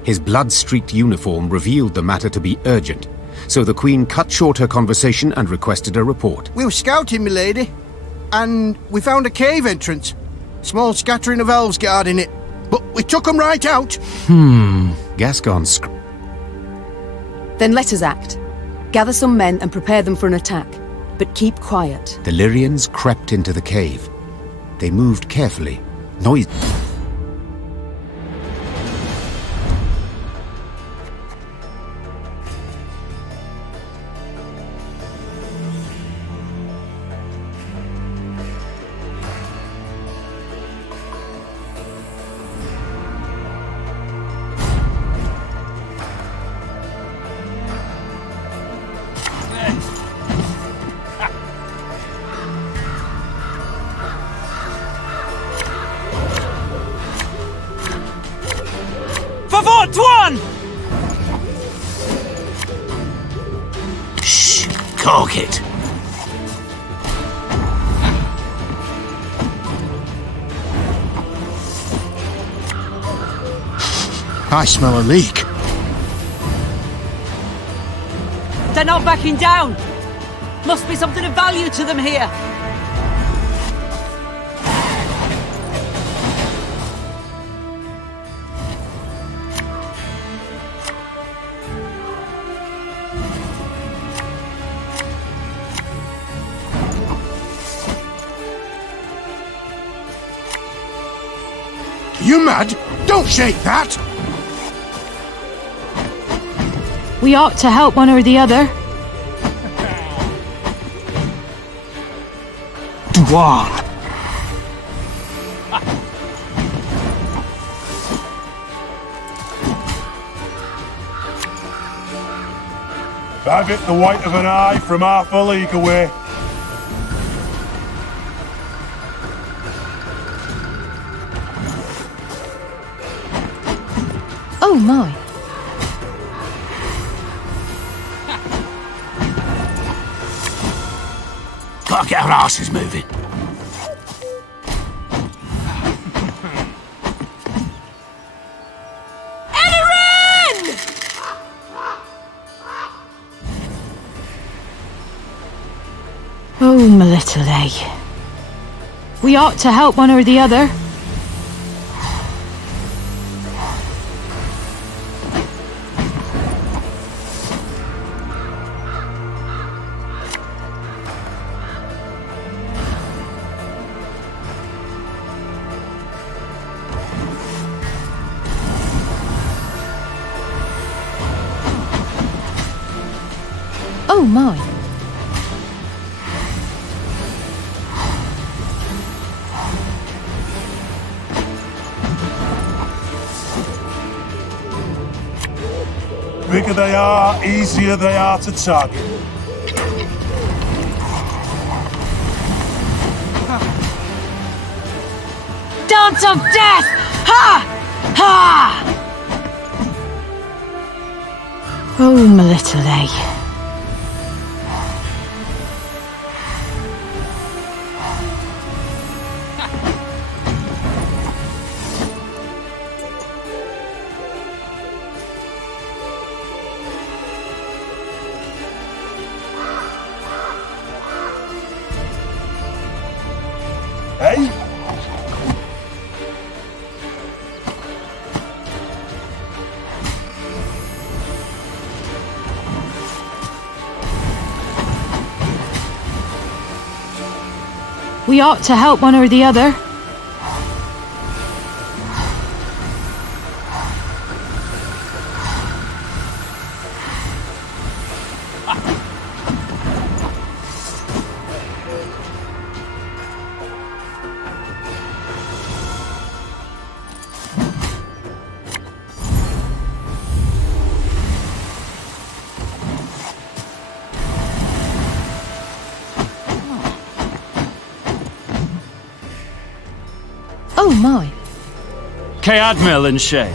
His blood-streaked uniform revealed the matter to be urgent, so the Queen cut short her conversation and requested a report. We were scouting, milady, and we found a cave entrance. Small scattering of elves guarding it, but we took them right out. Gascon Then let us act. Gather some men and prepare them for an attack, but keep quiet. The Lyrians crept into the cave. They moved carefully, Shh! Cork it! I smell a leak. They're not backing down! Must be something of value to them here! You mad? Don't shake that! We ought to help one or the other. Dwan! I've hit the white of an eye from half a league away. Oh my. Gotta get our asses moving. Oh, my little egg. We ought to help one or the other. Oh my. Bigger they are, easier they are to target. Dance of death! Ha! Ha! Oh, my little egg. Hey? We ought to help one or the other. Oh my. Admiral and Shay.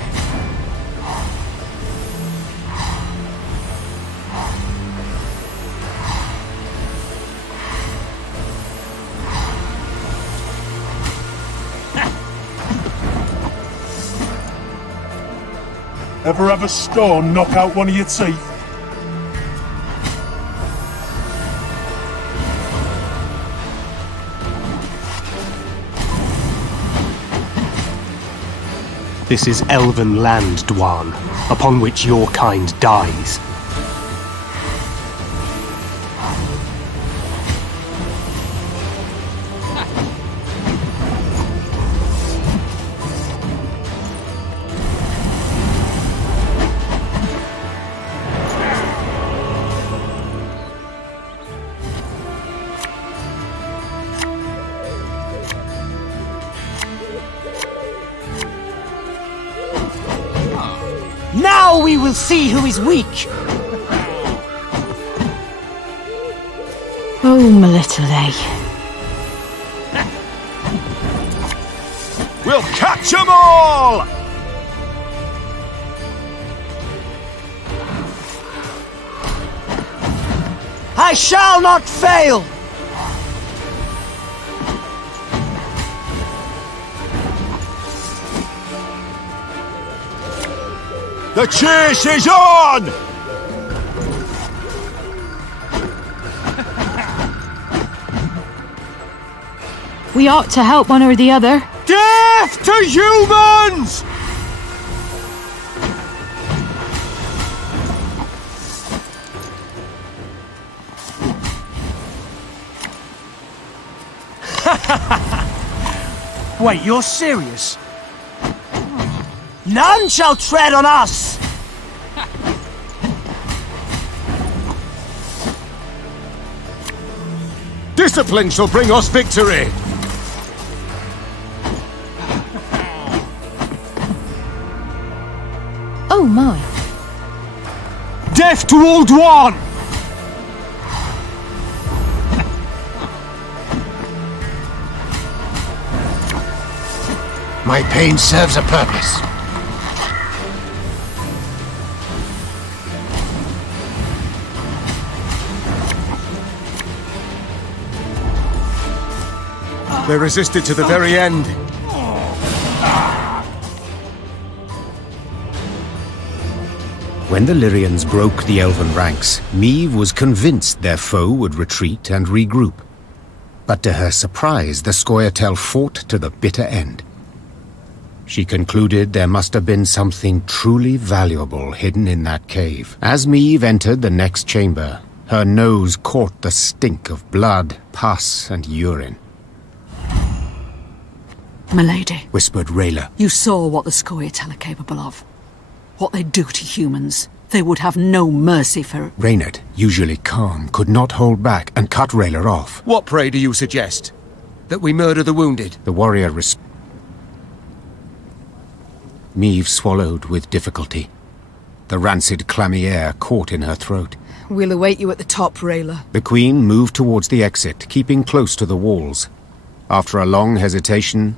Ever have a stone knock out one of your teeth? This is elven land, Dwan, upon which your kind dies. Now we will see who is weak! Oh, my little A. We'll catch them all! I shall not fail! The chase is on! We ought to help one or the other. Death to humans! Wait, you're serious? None shall tread on us! Discipline shall bring us victory! Oh my. Death to Old One! My pain serves a purpose. They resisted to the very end. When the Lyrians broke the elven ranks, Meve was convinced their foe would retreat and regroup. But to her surprise, the Scoia'tael fought to the bitter end. She concluded there must have been something truly valuable hidden in that cave. As Meve entered the next chamber, her nose caught the stink of blood, pus, and urine. Milady, Whispered Rayla. you saw what the Scoia'tael are capable of. What they do to humans. They would have no mercy for... Reynard, usually calm, could not hold back and cut Rayla off. What, pray, do you suggest? That we murder the wounded? The warrior Meve swallowed with difficulty. The rancid, clammy air caught in her throat. We'll await you at the top, Rayla. The Queen moved towards the exit, keeping close to the walls. After a long hesitation,